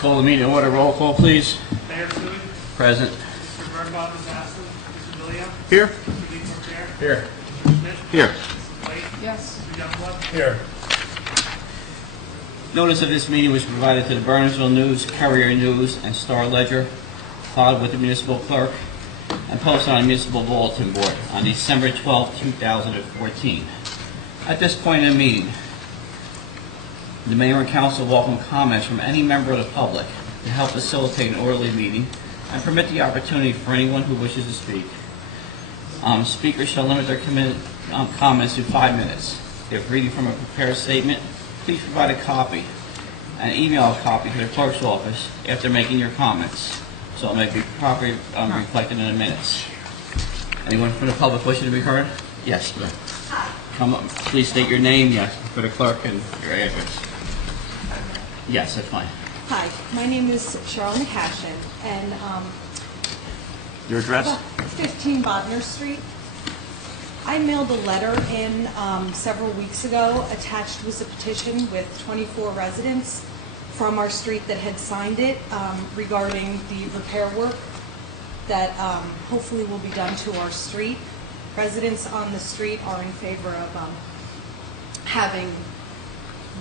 Call the meeting to order. Roll call, please. Mayor Tui, Present. Mr. Birnbaum is absent, Mr. D'Elia, Here. Mr. Lee Corbiere, Here. Mr. Smith, Here. Mrs. Blake, Yes. Mr. Youngblood, Here. Notice of this meeting was provided to the Burnsville News, Courier News, and Star Ledger, filed with the municipal clerk, and posted on the municipal bulletin board on December 12, 2014. At this point in the meeting, the mayor and council welcome comments from any member of the public to help facilitate an orderly meeting and permit the opportunity for anyone who wishes to speak. Speakers shall limit their comments to 5 minutes. If reading from a prepared statement, please provide a copy and email a copy to the clerk's office after making your comments, so it may be properly reflected in the minutes. Anyone from the public wishing to be heard? Yes. Come up. Please state your name, yes, for the clerk, and your address. Yes, that's fine. Hi, my name is Cheryl McCashin, and Your address? 15 Bodner Street. I mailed a letter in several weeks ago. Attached was a petition with 24 residents from our street that had signed it regarding the repair work that hopefully will be done to our street. Residents on the street are in favor of having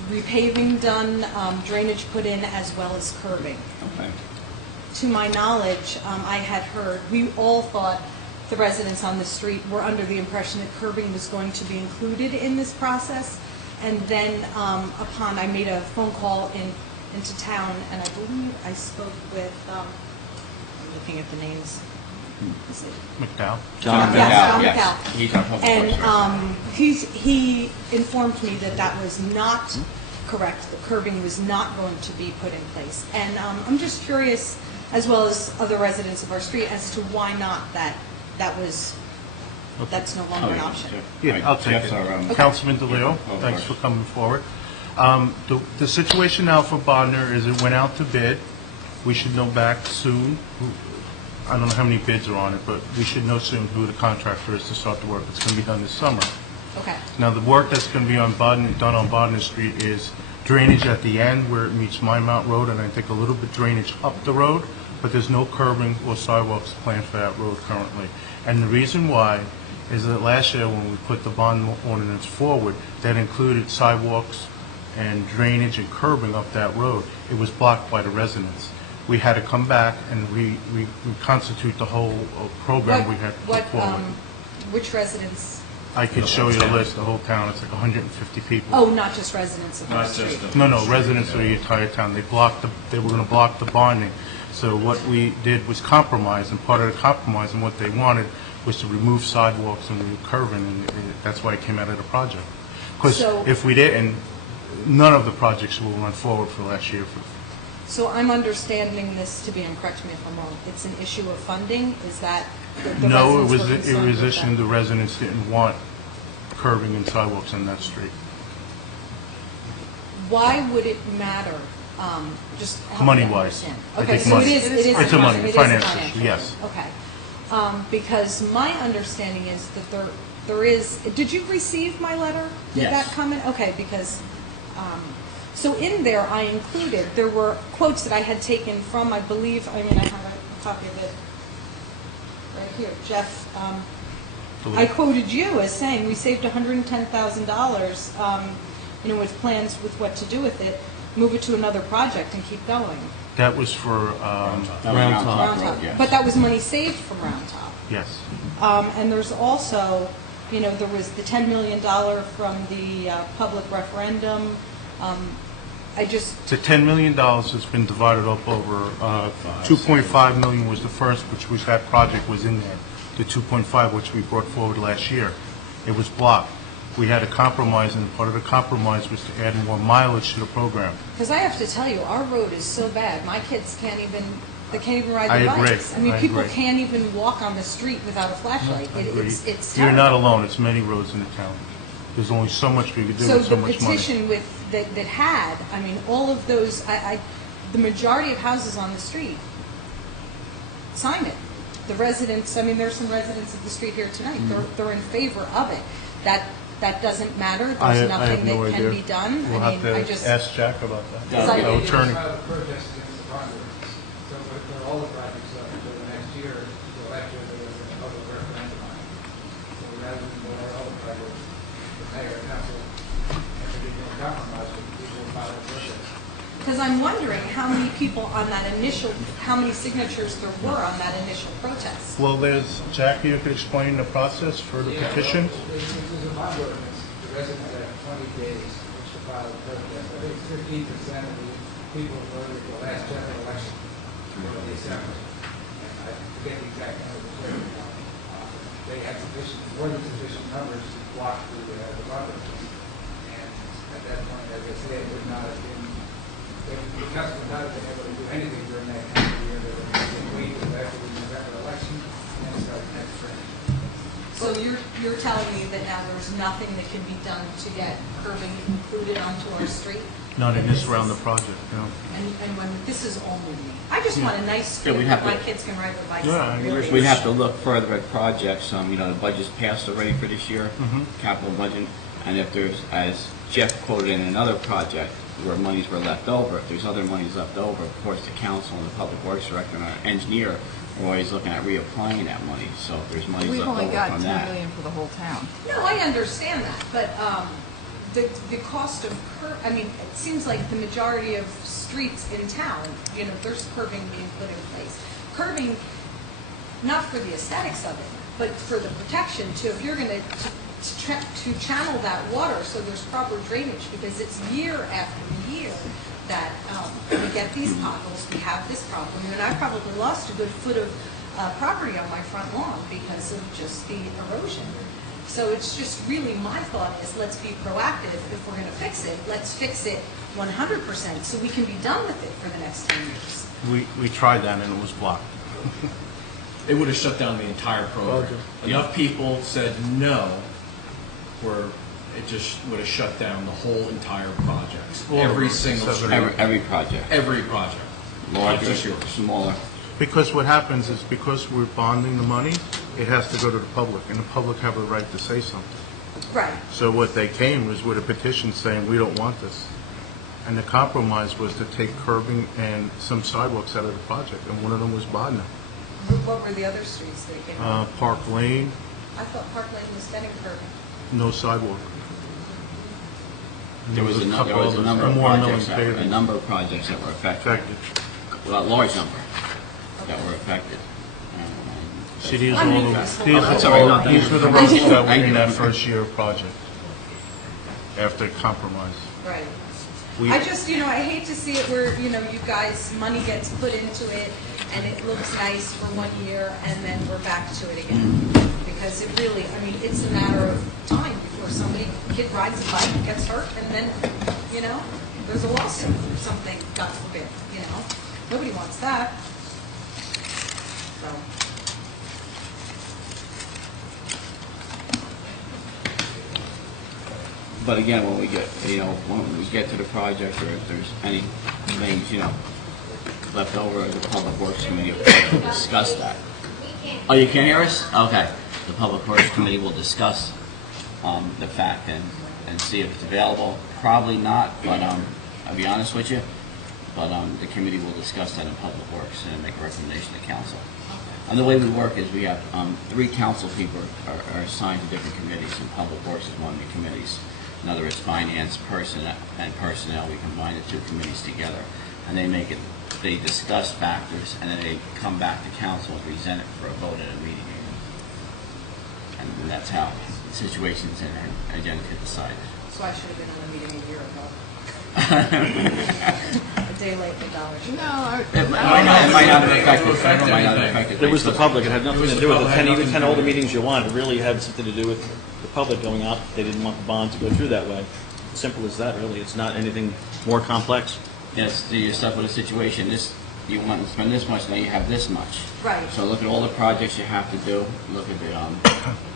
repaving done, drainage put in, as well as curbing. Okay. To my knowledge, I had heard, we all thought, the residents on the street were under the impression that curbing was going to be included in this process. And then I made a phone call into town, and I believe I spoke with, I'm looking at the names. Is it McDowell. John Yes, John McDowell, McDowell. He's our public works director. And he informed me that that was not correct, the curbing was not going to be put in place. And I'm just curious, as well as other residents of our street, as to why not that's no longer an option. Yeah, I'll take it. Councilman DeLeo, thanks for coming forward. The situation now for Bodner is it went out to bid. We should know back soon. I don't know how many bids are on it, but we should know soon who the contractor is to start the work. It's going to be done this summer. Okay. Now, the work that's going to be done on Bodner Street is drainage at the end where it meets Mymount Road, and I think a little bit drainage up the road, but there's no curbing or sidewalks planned for that road currently. And the reason why is that last year when we put the bond ordinance forward, that included sidewalks and drainage and curbing up that road. It was blocked by the residents. We had to come back and reconstitute the whole program we had put forward. Which residents? I could show you the list, the whole town, it's like 150 people. Oh, not just residents of our street. No, residents of the entire town. They were going to block the bonding. So what we did was compromise, and part of the compromise and what they wanted was to remove sidewalks and remove curbing, and that's why it came out of the project. Because if we didn't, none of the projects will run forward for last year. So I'm understanding this to be, and correct me if I'm wrong, it's an issue of funding? Is that the No, it residents was were concerned with issue that? the residents didn't want curbing and sidewalks on that street. Why would it matter? Just help me Money-wise. understand. I Okay, think so money. it is It's a money, it is finance financial. issue, yes. Okay. Because my understanding is that there is, did you receive my letter? Did Yes. that come in? Okay, because, so in there I included, there were quotes that I had taken from, I believe, I have a copy of it right here. Jeff, I quoted you as saying, we saved $110,000, with plans with what to do with it, move it to another project and keep going. That was for Round Round Top. Top. Road, yes. But that was money saved from Round Top. Yes. And there's also, there was the $10 million from the public referendum. The $10 million has been divided up over, 2.5 million was the first, which was that project was in there. The 2.5, which we brought forward last year, it was blocked. We had a compromise, and part of the compromise was to add more mileage to the program. Because I have to tell you, our road is so bad, my kids can't even ride I their agree. bikes. I mean, I people agree. can't even walk on the street without a flashlight. It's You're terrible. not alone. It's many roads in the town. There's only so much we could do So with so the much money. petition that had, all of those, the majority of houses on the street signed it. The residents, there's some residents of the street here tonight, they're in favor of it. That doesn't matter, I there's have nothing no that can idea. be done. We'll have to ask Jack about that. Because I- Our attorney. preponderance. So for all the projects up until the next year, the election, there was a public referendum on it. So rather than go our other projects, the mayor and council, and there being no compromise, we will file a protest. Because I'm wondering how many people on that initial, how many signatures there were on that initial protest. Well, there's, Jackie, you could explain the process for the petition? This is a bond ordinance. The residents have 20 days in which to file a protest. I think 15% of the people voted the last general election for December. And I forget the exact number. They had sufficient, more than sufficient numbers to block the bond ordinance. And at that point, as I say, it would not have been, the council would not have been able to do anything during that time of year. They would have been waiting until after the November election and then start next spring. So you're telling me that now there's nothing that can be done to get curbing included onto our street? Not in this round of of project, no. And when, this is all new to me. I just want a nice Yeah, street we that have my to- kids can ride their bikes Yeah, on, I really. We'd have to look further at projects, you know, the budget's passed already for this year, Mhm. capital budget, and if there's, as Jeff quoted in another project, where monies were left over, if there's other monies left over, of course, the council and the public works director and our engineer are always looking at reapplying that money, so if there's monies We've left only over got from 10 that. million for the whole town. No, I understand that, but the cost of I mean, it seems like the majority of streets in town, you know, there's curbing being put in place. Curbing, not for the aesthetics of it, but for the protection too. If you're going to channel that water so there's proper drainage, because it's year after year that we get these potholes, we have this problem, and I probably lost a good foot of property on my front lawn because of just the erosion. So it's just really, my thought is, let's be proactive. If we're going to fix it, let's fix it 100% so we can be done with it for the next 10 years. We tried that and it was blocked. It would have shut down the entire program. Enough people said no, where it just would have shut down the whole entire project. Every single street, Every project, every project. Not larger, just yours. smaller. Because what happens is, because we're bonding the money, it has to go to the public, and the public have a right to say something. Right. So what they came was with a petition saying, we don't want this. And the compromise was to take curbing and some sidewalks out of the project, and one of them was Bodnar. What were the other streets that came up? Park Lane, I thought Park Lane was getting curbing. no sidewalk. There was a couple others, number of more projects, paving. that were affected, Affected. well, a large number that were affected. See, these I are mean, all that's the, these That's are all right, all, not these that- were the roads that were Thank in you. that first year of project, after compromise. Right. We- I just, you know, I hate to see it where, you know, you guys, money gets put into it and it looks nice for 1 year and then we're back to it again. Because it really, I mean, it's a matter of time before somebody, kid rides a bike, gets hurt, and then, you know, there's a lawsuit or something, God forbid, you know? Nobody wants that. So. But again, when we get, you know, when we get to the project, or if there's any things, you know, left over, the Public Works Committee will discuss that. Oh, you can't hear us? Okay. The Public Works Committee will discuss the fact and see if it's available. Probably not, but I'll be honest with you. But the committee will discuss that in Public Works and make a recommendation to council. And the way we work is we have 3 council people are assigned to different committees, and Public Works is one of the committees. In other words, finance, and personnel, we combine the 2 committees together, and they discuss factors, and then they come back to council and present it for a vote at a meeting. And that's how situations and agenda get decided. So I should have been on the meeting a year ago. A day late, $1. No, It might not have affected. It was the public, it had nothing to do with it. Even 10 older meetings you wanted, it really had something to do with the public going out. They didn't want the bond to go through that way. Simple as that, really. It's not anything more complex. Yes, you're stuck with a situation, you want to spend this much, now you have this much. Right. So look at all the projects you have to do, look at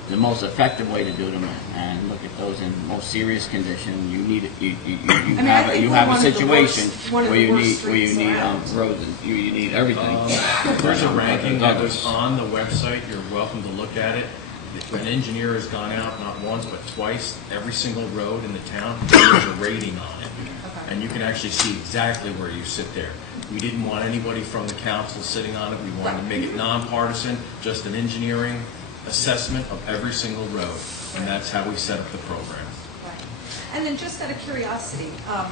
the most effective way to do them, and look at those in most serious condition. You need, you I think we're have one a of the situation worst- one of where the you worst need, streets around. roads, and you need everything. There's a ranking that was on the website. You're welcome to look at it. If an engineer has gone out not once but twice, every single road in the town, there's a rating on it. and you can actually see exactly where you sit there. We didn't want anybody from the council sitting on it. We wanted to make it nonpartisan, just an engineering assessment of every single road, and that's how we set up the program. Right. And then just out of curiosity, how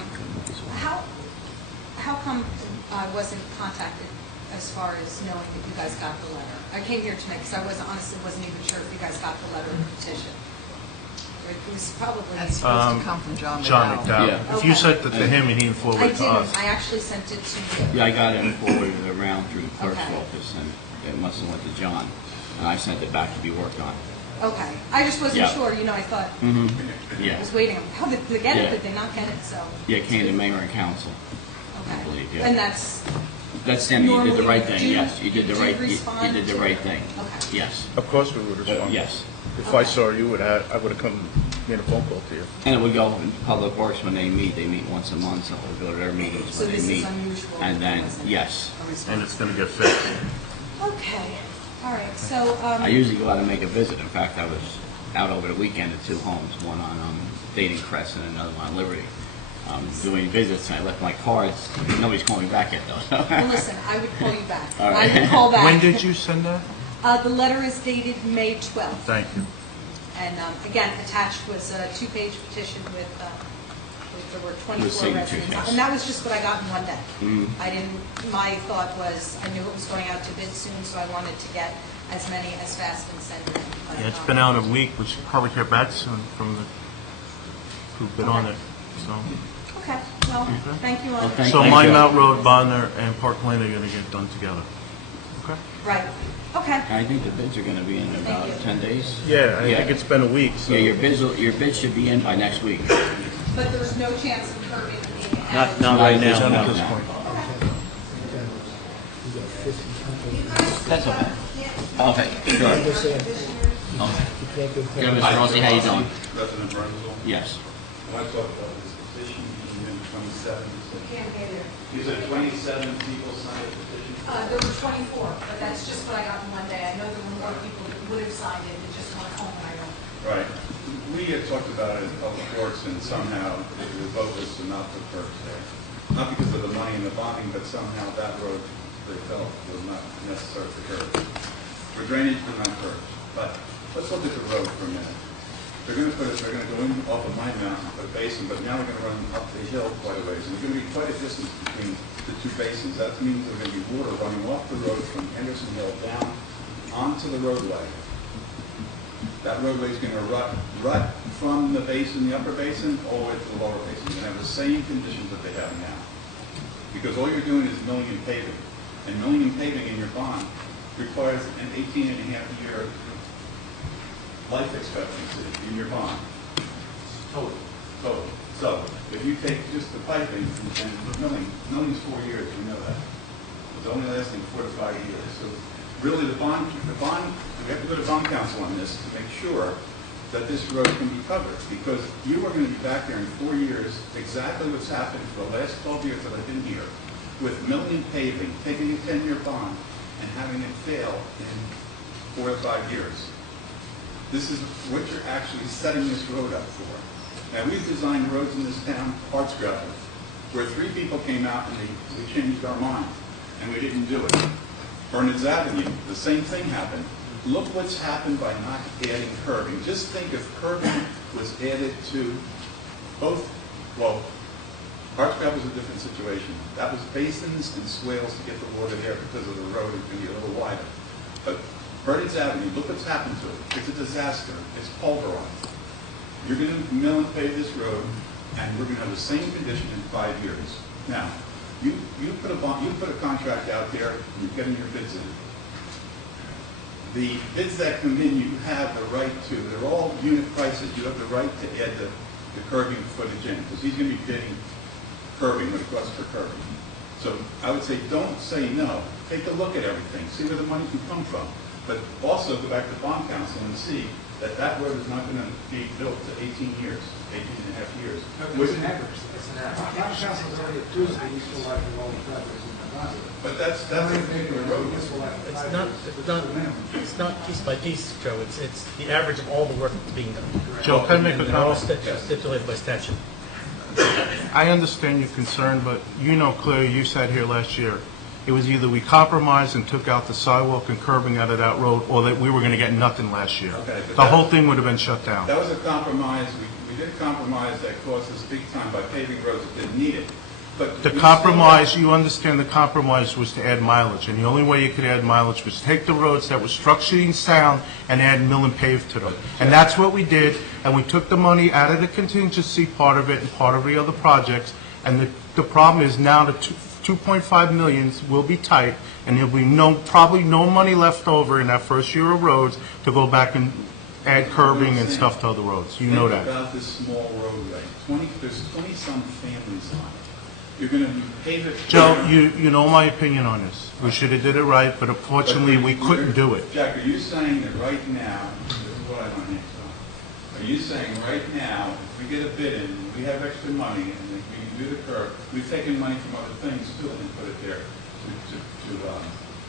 come I wasn't contacted as far as knowing that you guys got the letter? I came here tonight because I honestly wasn't even sure if you guys got the letter of petition. It was probably... That's supposed to come from John John McDowell. McDowell. Yeah. If you sent it to him and he didn't forward I it to us. didn't. I actually sent it to you. Yeah, I got it and forwarded it around through the clerk's Okay. office, and it must have went to John, and I sent it back to be worked on. Okay. I just wasn't Yeah. sure. You know, I thought, I Yeah, was waiting. How did they get it? Yeah. Did they not get it? So... yeah, it came to mayor and council. Okay. I believe, yeah. And that's... That's Sammy, you did the right Normally, thing, do yes, you did the you right, you respond did the to- right thing. Okay. Yes, Of course we would respond. yes. If I saw you, I would have come, made a phone call to you. And it would go in Public Works when they meet once a month, so it would go to their meetings So when they this is meet. unusual. And then, wasn't yes, a response. And it's going to get fixed. Okay. All right. So... I usually go out and make a visit. In fact, I was out over the weekend at two homes, one on Dating Crest and another one on Liberty, doing visits, and I left my cards. Nobody's calling me back yet, though. Well, listen, I would call you back. All I right. would call back. When did you send that? The letter is dated May 12th. Thank you. And again, attached was a two-page petition with there were 24 signatures, residents. yes. And that was just what I got in one day. Mhm. My thought was, I knew it was going out to bid soon, so I wanted to get as many as fast and send them. But, Yeah, it's been out a week. We should probably hear back soon from the who've been on it. So, Okay, well, thank you all. Well, thank so you. Mine Mount Road, Bonner, and Park Lane are going to get done together. Okay. Right, okay. I think the bids are going to be in about Thank you. 10 days. Yeah, I think it's been a week. So. Yeah, your bids should be in by next week. But there's no chance of curbing being added? Not right now, Not at no. this point. That's okay. Okay, sure. Okay. Good, Mr. Rossi, how you doing? President Burnsville, Yes. when I talk about this petition, you mean 27? Can't get it. You said 27 people signed the petition? There were 24, but that's just what I got in one day. I know there were more people that would have signed it, that just weren't home when I got it. Right. We had talked about it in Public Works, and somehow the vote was to not put curbs there. Not because of the money in the bonding, but somehow that road, they felt, was not necessary for curbs. For drainage, but not curbs. But let's look at the road for a minute. They're going to go in off of Mine Mountain, put a basin, but now they're going to run up the hill quite a ways. And there's going to be quite a distance between the two basins. That means there's going to be water running off the road from Henderson Hill down onto the roadway. That roadway is going to rut from the basin, the upper basin, all the way to the lower basin. You're going to have the same conditions that they have now. Because all you're doing is milling and paving. And milling and paving in your bond requires an 18-and-a-half-year life expectancy in your bond. Total. So, if you take just the piping and the milling's 4 years, we know that. It's only lasting 4 to 5 years. So really the bond, we have to go to bond council on this to make sure that this road can be covered, because you are going to be back there in 4 years, exactly what's happened for the last 12 years that I've been here, with milling and paving, taking a 10-year bond and having it fail in 4 to 5 years. This is what you're actually setting this road up for. Now, we've designed roads in this town, hardscrabble, where 3 people came out and we changed our mind, and we didn't do it. Bernards Avenue, the same thing happened. Look what's happened by not adding curbing. Just think if curbing was added to both, well, hardscrabble was a different situation. That was basins and swales to get the water there because of the road is going to be a little wider. But Bernards Avenue, look what's happened to it. It's a disaster. It's pulverized. You're going to mill and pave this road, and we're going to have the same condition in 5 years. Now, you put a contract out there, and you're getting your bids in. The bids that come in, you have the right to. They're all unit prices. You have the right to add the curbing footage in, because he's going to be bidding curbing, what it costs for curbing. So I would say don't say no. Take a look at everything. See where the money can come from. But also go back to bond council and see that that road is not going to be built to 18 years, 18 and a half years. It's an average. Bond council's already approved the useful life of all the projects in the bond. But that's a road. It's not piece by piece, Joe. It's the average of all the work that's being done. Joe, can I make a And they're all comment? stipulated by statute. I understand your concern, but you know clearly, you sat here last year. It was either we compromised and took out the sidewalk and curbing out of that road, or that we were going to get nothing last year. Okay, but The whole thing would have been shut down. That was a compromise. We did a compromise that cost us big time by paving roads that didn't need it. But The you say compromise, you understand the compromise was to add mileage, and the only way you could add mileage was take the roads that were structurally sound and add mill and pave to them. And that's what we did, and we took the money out of the contingency part of it and part of the other projects, and the problem is now the 2.5 million will be tight, and there'll be probably no money left over in that first year of roads to go back and add curbing and stuff to other roads. You know Think that. about this small roadway. There's 20-some families on it. You're going to pave it. Joe, you know my opinion on this. We should have did it right, but unfortunately, we couldn't do it. Jack, are you saying that right now, this is what I want to answer. Are you saying right now, if we get a bid in, we have extra money, and we can do the curb, we've taken money from other things too and put it there to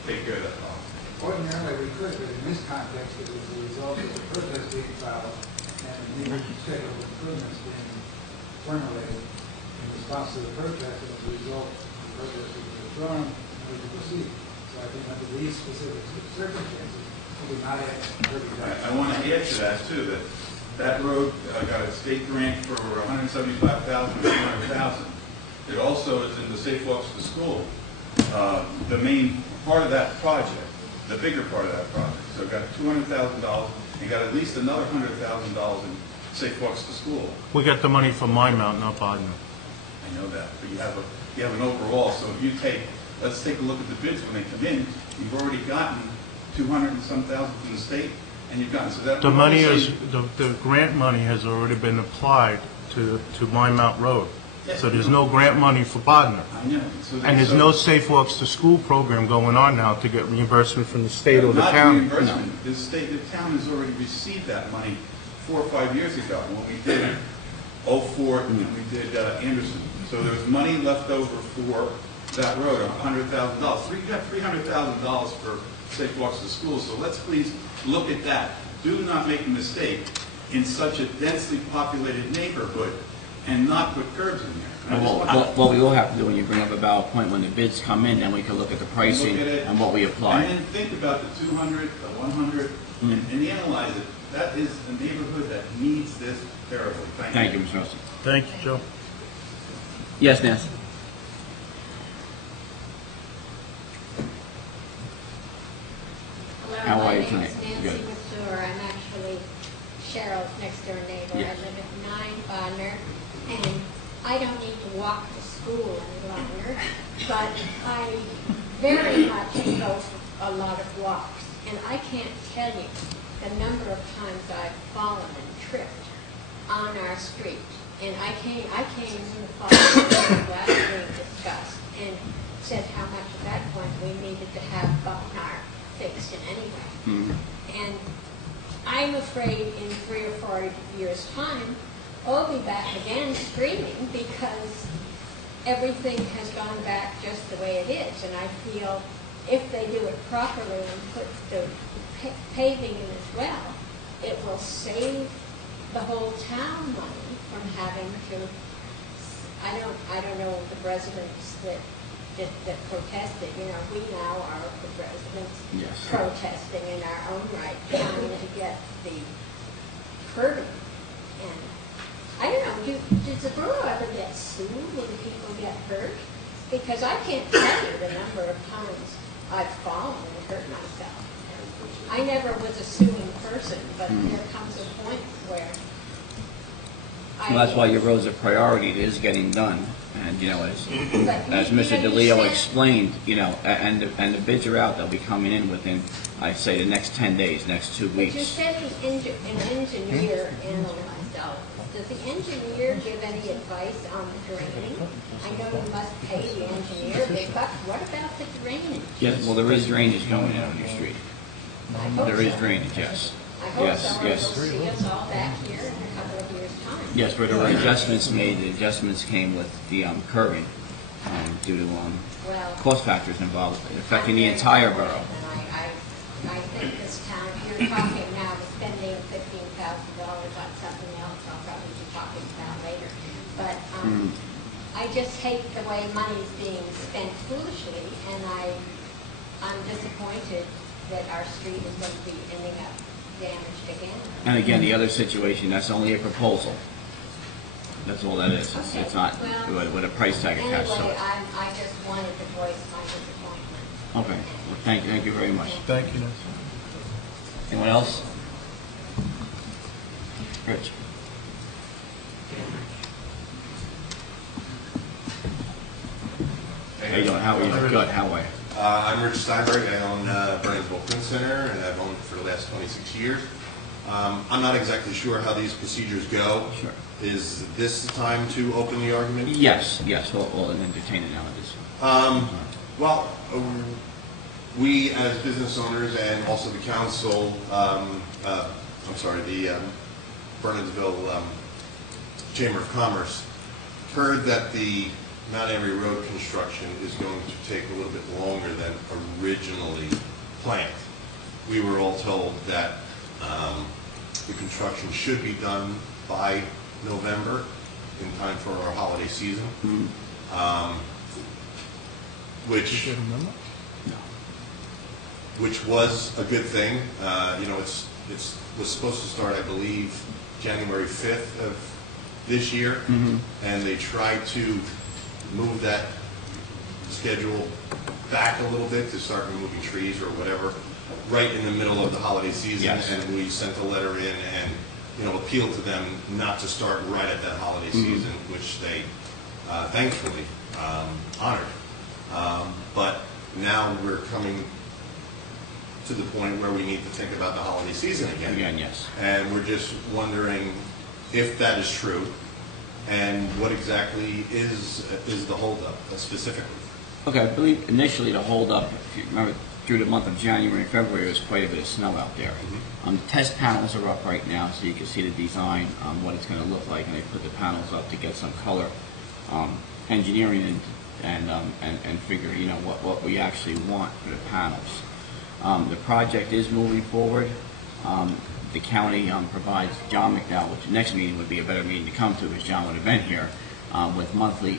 take care of that problem? Ordinarily, we could, but in this context, it was the result of the protest being filed and the new schedule of improvements being formulated in response to the protest, and as a result, the protest was withdrawn and we could proceed. So I think under these specific circumstances, we would not have curbing. I want to add to that too, that road got a state grant for $175,000 or $200,000. It also is in the Safe Walks to School, the main part of that project, the bigger part of that project. So it got $200,000 and got at least another $100,000 in Safe Walks to School. We got the money from my Mount, not Bodnar. I know that, but you have an overall. So if you let's take a look at the bids when they come in. You've already gotten 200 and some thousand from the state, and you've gotten, so that. The money the grant money has already been applied to my Mount Road. So there's no grant money for Bodnar. I know. So And there's no Safe Walks to School program going on now to get reimbursement from the state or the Not town. reimbursement. The town has already received that money 4 or 5 years ago when we did Old Fort and we did Anderson. So there was money left over for that road, $100,000. You got $300,000 for Safe Walks to School. So let's please look at that. Do not make a mistake in such a densely populated neighborhood and not put curbs in there. And I just want- What we will have to do when you bring up about a point when the bids come in, then we can look at the pricing Look at it, and what we apply. And then think about the 200, the 100, and analyze it. That is a neighborhood that needs this terribly. Thank you, Mr. Russell. Thank you, Joe. Yes, Nancy? Hello, How are you my tonight? name's Nancy Good. Masur. I'm actually Cheryl's next door neighbor. Yes. I live at 9 Bonner, and I don't need to walk to school any longer, but I very much go for a lot of walks, and I can't tell you the number of times I've fallen and tripped on our street. And I came in the fall last being discussed and said how much at that point we needed to have Bucknar fixed in any way. And I'm afraid in 3 or 4 years' time, I'll be back again screaming because everything has gone back just the way it is. And I feel if they do it properly and put the paving in as well, it will save the whole town money from having to, I don't know the residents that protested, we now are the residents Yes. protesting in our own right, trying to get the curbing. And I don't know, does the borough ever get sued when people get hurt? Because I can't tell you the number of times I've fallen and hurt myself. I never was a suing person, but there comes a point where Well, that's why your road's a priority. It is getting done. And, as Mr. DeLeo explained, and the bids are out. They'll be coming in within, I'd say, the next 10 days, next 2 But you weeks. said an engineer analyzed all this. Does the engineer give any advice on the draining? I know you must pay the engineer big bucks. What about the drainage? Yes, well, there is drainage going in on your street. I hope There is so. drainage, yes. I hope Yes, so, or yes. you'll see us all back here in a couple of years' time. Yes, but there were adjustments made. The adjustments came with the curbing due to Well, cost factors involved affecting the entire borough. And I think this town, if you're talking now spending $15,000 on something else, I'll probably be talking about later. But I just hate the way money's being spent foolishly, and I'm disappointed that our street is going to be ending up damaged again. And again, the other situation, that's only a proposal. That's all that is. It's not with a price tag attached to Anyway, it. I just wanted to voice my disappointment. Okay, well, thank you very much. Thank you, Nancy. Anyone else? Rich? How you doing? How are you? Good, how are you? I'm Rich Steinberg. I own Burnsville Print Center, and I've owned it for the last 26 years. I'm not exactly sure how these procedures go. Sure. Is this the time to open the argument? Yes, we'll entertain it now at this. Well, we as business owners and also the council, the Burnsville Chamber of Commerce, heard that the Mount Airy Road construction is going to take a little bit longer than originally planned. We were all told that the construction should be done by November in time for our holiday season, which was a good thing. It was supposed to start, I believe, January 5th of this year, and they tried to move that schedule back a little bit to start removing trees or whatever right in the middle of the holiday season. Yes. And we sent a letter in and appealed to them not to start right at that holiday season, which they thankfully honored. But now we're coming to the point where we need to think about the holiday season again. Again, yes. And we're just wondering if that is true and what exactly is the holdup specifically. Okay, I believe initially the holdup, if you remember, through the month of January and February, there was quite a bit of snow out there. The test panels are up right now, so you can see the design, what it's going to look like, and they put the panels up to get some color engineering and figure, what we actually want for the panels. The project is moving forward. The county provides John McDowell, which the next meeting would be a better meeting to come to, because John would have been here, with monthly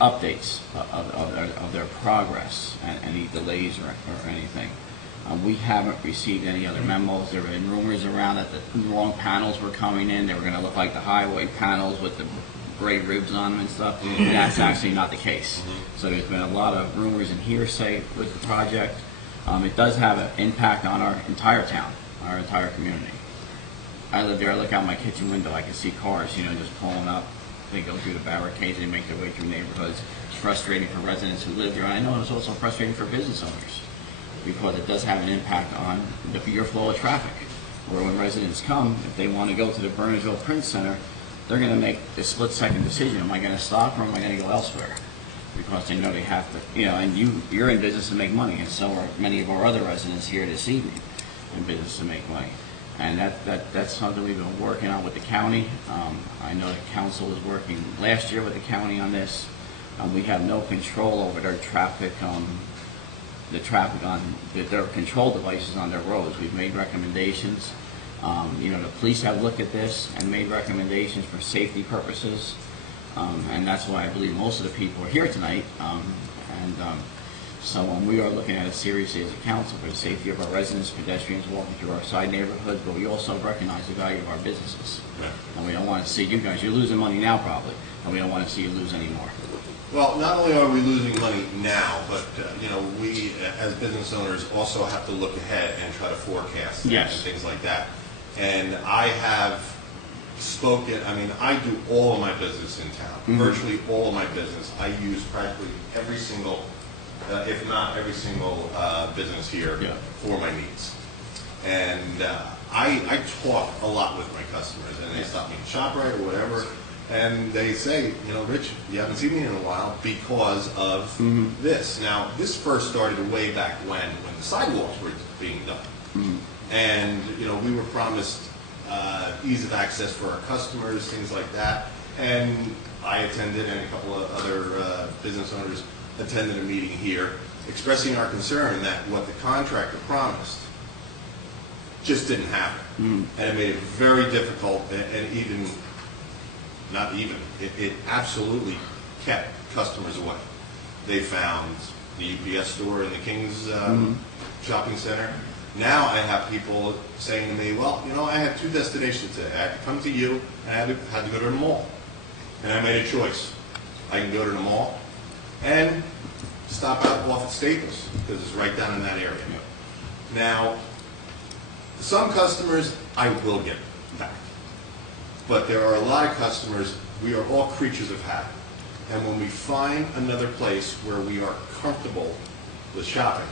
updates of their progress and any delays or anything. We haven't received any other memos. There have been rumors around that the wrong panels were coming in. They were going to look like the highway panels with the gray ribs on them and stuff. That's actually not the case. So there's been a lot of rumors and hearsay with the project. It does have an impact on our entire town, our entire community. I live there, I look out my kitchen window, I can see cars, just pulling up. They go through the barricades, they make their way through neighborhoods. It's frustrating for residents who live there, and I know it's also frustrating for business owners, because it does have an impact on your flow of traffic. Where when residents come, if they want to go to the Burnsville Print Center, they're going to make the split-second decision: am I going to stop or am I going to go elsewhere? Because they know they have to, and you're in business to make money, and so are many of our other residents here this evening in business to make money. And that's something we've been working on with the county. I know the council was working last year with the county on this. We have no control over their traffic, the traffic on their control devices on their roads. We've made recommendations. The police have looked at this and made recommendations for safety purposes. And that's why I believe most of the people are here tonight. So we are looking at it seriously as a council for the safety of our residents, pedestrians walking through our side neighborhoods, but we also recognize the value of our businesses. Right. And we don't want to see you guys, you're losing money now probably, and we don't want to see you lose any more. Well, not only are we losing money now, but we as business owners also have to look ahead and try to forecast and things like that. And I have spoken, I do all of my business in town, virtually all of my business. I use practically every single, if not every single business here for my needs. And I talk a lot with my customers, and they stop me at ShopRite or whatever, and they say, Rich, you haven't seen me in a while because of this. Now, this first started way back when the sidewalks were being done. And, we were promised ease of access for our customers, things like that. And I attended, and a couple of other business owners attended a meeting here expressing our concern that what the contractor promised just didn't happen. And it made it very difficult, and it absolutely kept customers away. They found the UPS store in the King's shopping center. Now I have people saying to me, well, you know, I had two destinations today. I had to come to you, and I had to go to the mall. And I made a choice. I can go to the mall and stop out off at Staples, because it's right down in that area. Now, some customers I will get back. But there are a lot of customers, we are all creatures of habit. And when we find another place where we are comfortable with shopping,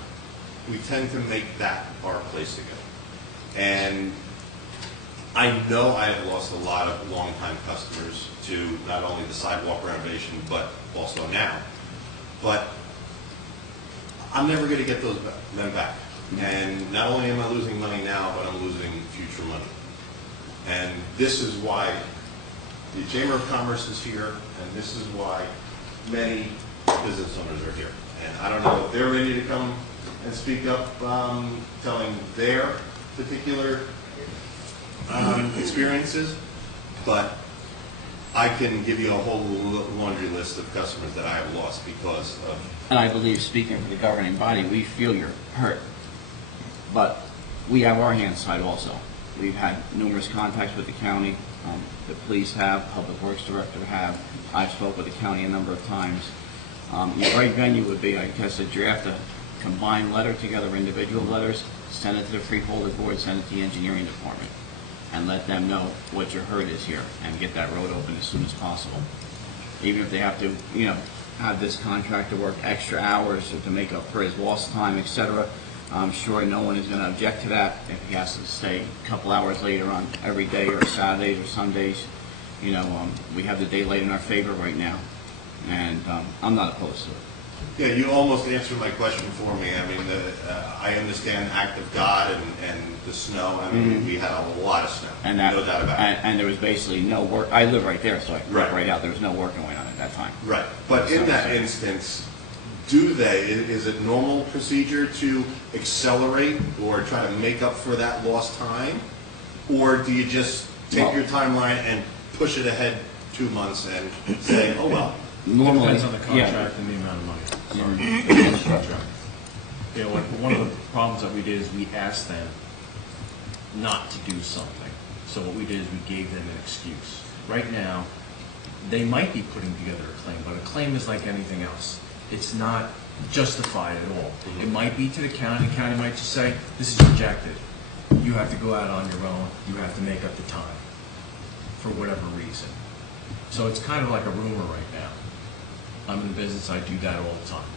we tend to make that our place to go. And I know I have lost a lot of longtime customers to not only the sidewalk renovation, but also now. But I'm never going to get them back. And not only am I losing money now, but I'm losing future money. And this is why the Chamber of Commerce is here, and this is why many business owners are here. And I don't know if they're ready to come and speak up, telling their particular experiences, but I can give you a whole laundry list of customers that I have lost because of. And I believe, speaking for the governing body, we feel your hurt. But we have our hands tied also. We've had numerous contacts with the county. The police have, Public Works Director have. I've spoke with the county a number of times. The right venue would be, I guess, to draft a combined letter together, individual letters, send it to the freeholder board, send it to the engineering department, and let them know what your hurt is here, and get that road open as soon as possible. Even if they have to, you know, have this contractor work extra hours or to make up for his lost time, etc. I'm sure no one is going to object to that. If he has to stay a couple hours later on every day, or Saturdays or Sundays, you know, we have the daylight in our favor right now, and I'm not opposed to it. Yeah, you almost answered my question for me. I mean, I understand the act of God and the snow. I mean, we had a lot of snow, And that, no doubt about it. and there was basically no work. I live right there, so I can look Right. right out. There was no work going on at that time. Right, but in that instance, is it normal procedure to accelerate or try to make up for that lost time? Or do you just take Well- your timeline and push it ahead 2 months and say, oh, well? Normally, Depends on the contract and the amount of money. Sorry. Contract. You know, one of the problems that we did is we asked them not to do something. So what we did is we gave them an excuse. Right now, they might be putting together a claim, but a claim is like anything else. It's not justified at all. It might be to the county. The county might just say, this is rejected. You have to go out on your own. You have to make up the time for whatever reason. So it's kind of like a rumor right now. I'm in the business, I do that all the time.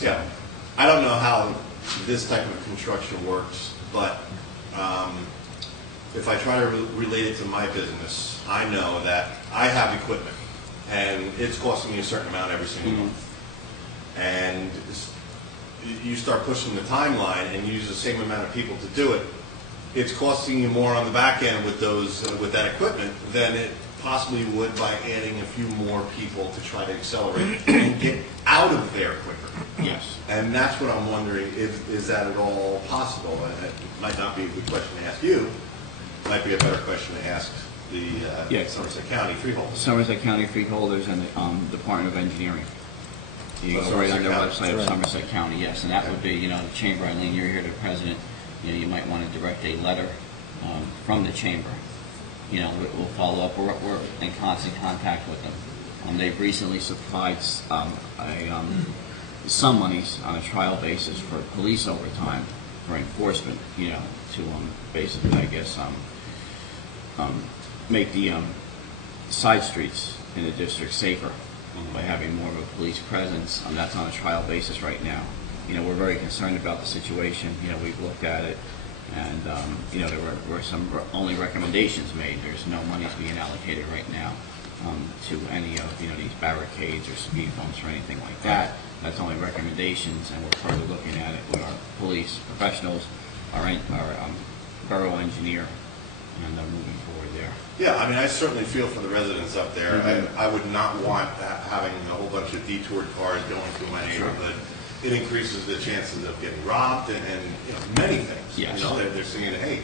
Yeah, I don't know how this type of construction works, but if I try to relate it to my business, I know that I have equipment, and it's costing me a certain amount every single month. And you start pushing the timeline and use the same amount of people to do it, it's costing you more on the back end with that equipment than it possibly would by adding a few more people to try to accelerate and get out of there quicker. yes. And that's what I'm wondering, is that at all possible? And it might not be a good question to ask you, it might be a better question to ask the Somerset County freeholders. Somerset County freeholders and the Department of Engineering. You Oh, go right on Somerset their County. website of Right. Somerset County, yes, and that would be, you know, the chamber. Eileen, you're here to the president. You know, you might want to direct a letter from the chamber. You know, we'll follow up. We're in constant contact with them. They've recently supplied some monies on a trial basis for police overtime for enforcement. You know, to basically, I guess, make the side streets in the district safer by having more of a police presence. That's on a trial basis right now. You know, we're very concerned about the situation. You know, we've looked at it, and you know, there were some only recommendations made. There's no monies being allocated right now to any of, you know, these barricades or speed bumps or anything like that. That's only recommendations, and we're further looking at it with our police professionals, our borough engineer, and moving forward there. Yeah, I mean, I certainly feel for the residents up there. I would not want having a whole bunch of detoured cars going through my neighborhood. It increases the chances of getting robbed and you know, many things. Yes. You know, they're saying, hey,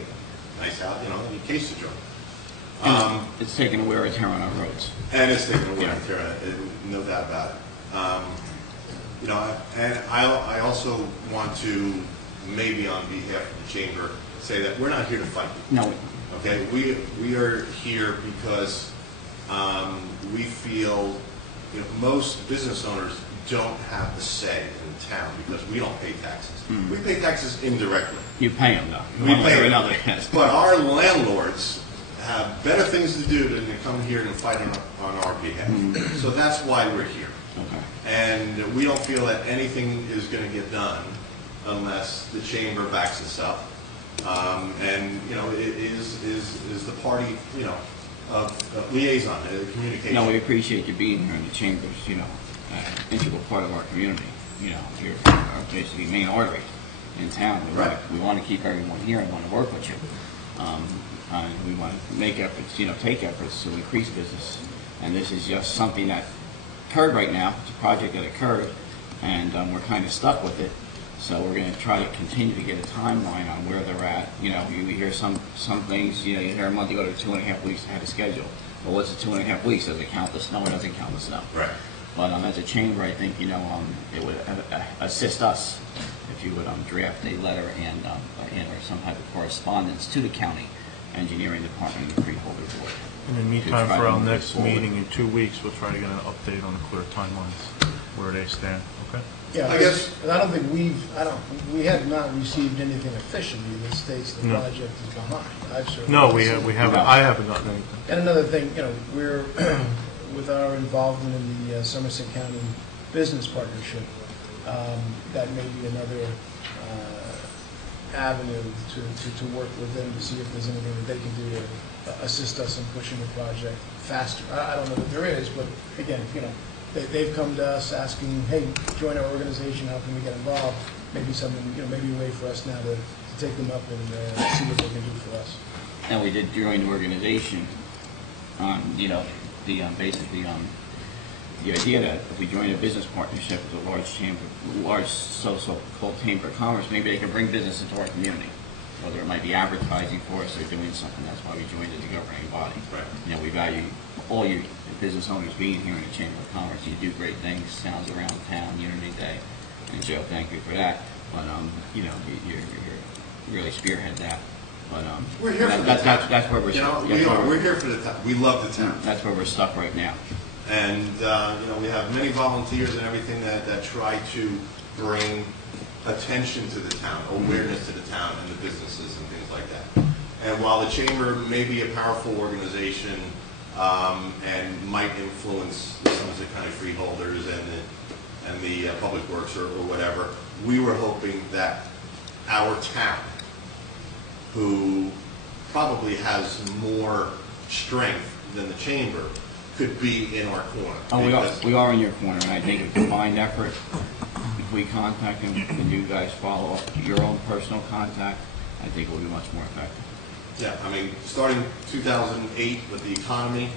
nice house, you know, in case of trouble. It's taking a wear and tear on our roads. And it's taking a wear and tear, no doubt about it. You know, and I also want to, maybe on behalf of the chamber, say that we're not here to fight. No, Okay, we are here because we feel, you know, most business owners don't have the say in town because we don't pay taxes. We pay taxes indirectly. you pay them though. We One way pay or them. another, yes. But our landlords have better things to do than to come here and fight on our behalf. So that's why we're here. Okay. And we don't feel that anything is going to get done unless the chamber backs us up. And, you know, it is the party, you know, of liaison, communication. No, we appreciate you being here in the chambers, you know, integral part of our community. You know, you're basically main artery in town. Right. We want to keep everyone here and want to work with you. And we want to make efforts, you know, take efforts to increase business. And this is just something that occurred right now. It's a project that occurred, and we're kind of stuck with it. So we're going to try to continue to get a timeline on where they're at. You know, you hear some things, you know, you hear a month ago they're 2.5 weeks ahead of schedule. Well, what's the 2.5 weeks? Does it count the snow or doesn't count the snow? Right. But as a chamber, I think, you know, it would assist us if you would draft a letter and or some type of correspondence to the county engineering department and the freeholder board. In the meantime, try for to our move next forward. meeting in 2 weeks, we'll try to get an update on the clear timelines, where they stand, okay? Yeah, I guess- and I don't think we have not received anything officially that states the No. project is behind. I've certainly No, not we seen it. haven't, I haven't gotten anything. And another thing, you know, we're, with our involvement in the Somerset County Business Partnership, that may be another avenue to work with them to see if there's anything that they can do to assist us in pushing the project faster. I don't know that there is, but again, you know, they've come to us asking, hey, join our organization, how can we get involved? Maybe something, you know, maybe a way for us now to take them up and see what they can do for us. And we did join the organization on, you know, the basically the idea that if we join a business partnership with a large chamber, large so-called chamber of commerce, maybe they can bring business into our community. Whether it might be advertising for us or doing something, that's why we joined as a governing body. Right. You know, we value all you business owners being here in the Chamber of Commerce. You do great things, towns around town, Unity Day, and Joe, thank you for that. But you know, you really spearhead that. But We're here for the town. that's where we're You know, stuck. we are. We're here for the town. We love the town. That's where we're stuck right now. And, you know, we have many volunteers and everything that try to bring attention to the town, awareness to the town and the businesses and things like that. And while the chamber may be a powerful organization and might influence some of the county freeholders and the public works or whatever, we were hoping that our town, who probably has more strength than the chamber, could be in our corner. Oh, we are in your corner, and I think a combined effort, if we contact them and you guys follow up your own personal contact, I think we'll be much more effective. Yeah, I mean, starting 2008 with the economy,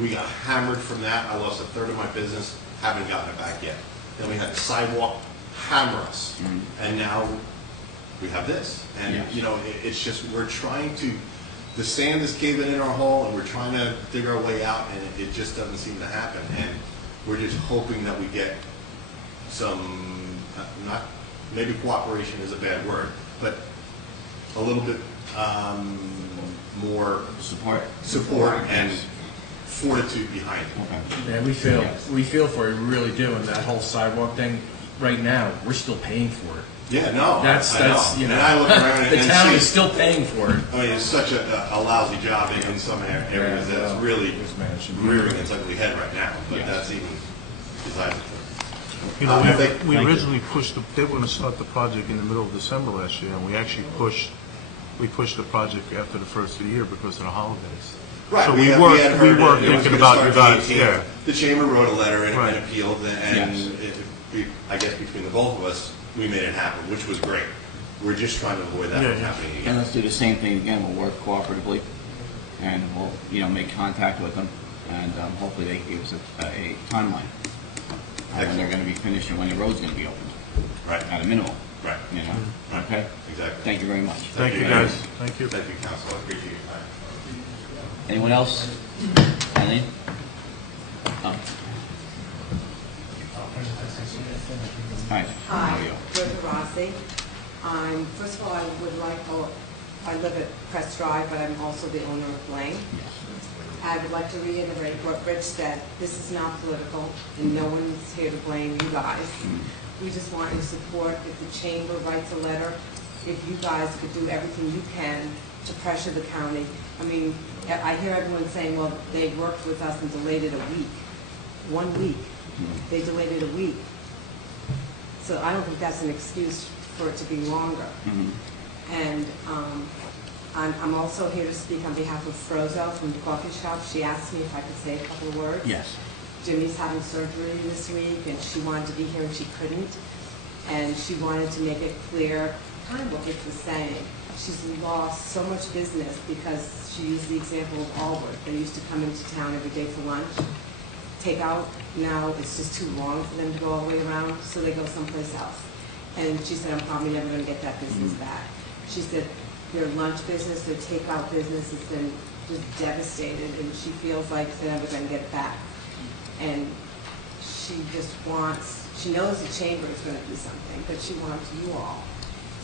we got hammered from that. I lost a third of my business, haven't gotten it back yet. Then we had the sidewalk hammer us, and now we have this. And, Yes. you know, it's just, we're trying to, the sand is caving in our hole, and we're trying to dig our way out, and it just doesn't seem to happen. And we're just hoping that we get some, not, maybe cooperation is a bad word, but a little bit more support and fortitude behind it. Okay. Yeah, we feel for it, we really do, and that whole sidewalk thing, right now, we're still paying for it. Yeah, no, That's, you know, And I look around the and town see, is still paying for it. I mean, it's such a lousy job in some areas that it's really rearing its ugly head right now, but Yes. that's even besides the point. You know, Thank we you. originally pushed, they were going to start the project in the middle of December last year, and we actually pushed the project after the first of the year because of the holidays. Right, So we we had were heard that it was thinking gonna about start you the guys, 18th. yeah. The chamber wrote a letter and Right. appealed, and Yes. I guess between the both of us, we made it happen, which was great. We're just trying to avoid that Yeah, from yeah. happening again. And let's do the same thing again. We'll work cooperatively, and we'll, you know, make contact with them, and hopefully they give us a timeline on when they're going to be finished and when the road's going to be opened, Right, at a minimum. right, You know. Okay. exactly. Thank you very much. Thank you, guys. Thank you. Thank you, council, I appreciate your time. Anyone else? Eileen? Oh. All right. Hi, How are you? Bertha Rossi. First of all, I would like, I live at Crest Drive, but I'm also the owner of Blaine. I would like to reiterate what Rich said. This is not political, and no one's here to blame you guys. We just want your support. If the chamber writes a letter, if you guys could do everything you can to pressure the county. I mean, I hear everyone saying, well, they worked with us and delayed it a week. 1 week. They delayed it a week. So I don't think that's an excuse for it to be longer. And I'm also here to speak on behalf of Frozo from the coffee shop. She asked me if I could say a couple of words. Yes. Jimmy's having surgery this week, and she wanted to be here and she couldn't. And she wanted to make it clear, kind of what Rich was saying. She's lost so much business because she used the example of Albert. They used to come into town every day for lunch. Takeout, now it's just too long for them to go all the way around, so they go someplace else. And she said, I'm probably never going to get that business back. She said their lunch business, their takeout business has been just devastated, and she feels like they're never going to get it back. And she just wants, she knows the chamber is going to do something, but she wants you all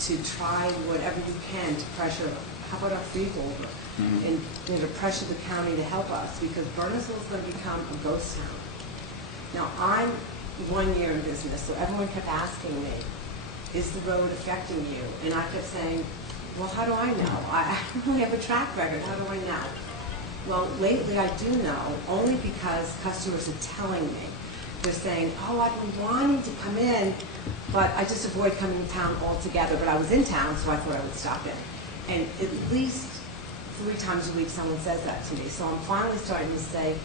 to try whatever you can to pressure, how about our freeholder, and to pressure the county to help us, because Bernardsville is going to become a ghost town. Now, I'm 1 year in business, so everyone kept asking me, is the road affecting you? And I kept saying, well, how do I know? I don't really have a track record. How do I know? Well, lately I do know, only because customers are telling me. They're saying, oh, I've been wanting to come in, but I just avoid coming to town altogether. But I was in town, so I thought I would stop in. And at least 3 times a week someone says that to me. So I'm finally starting to say,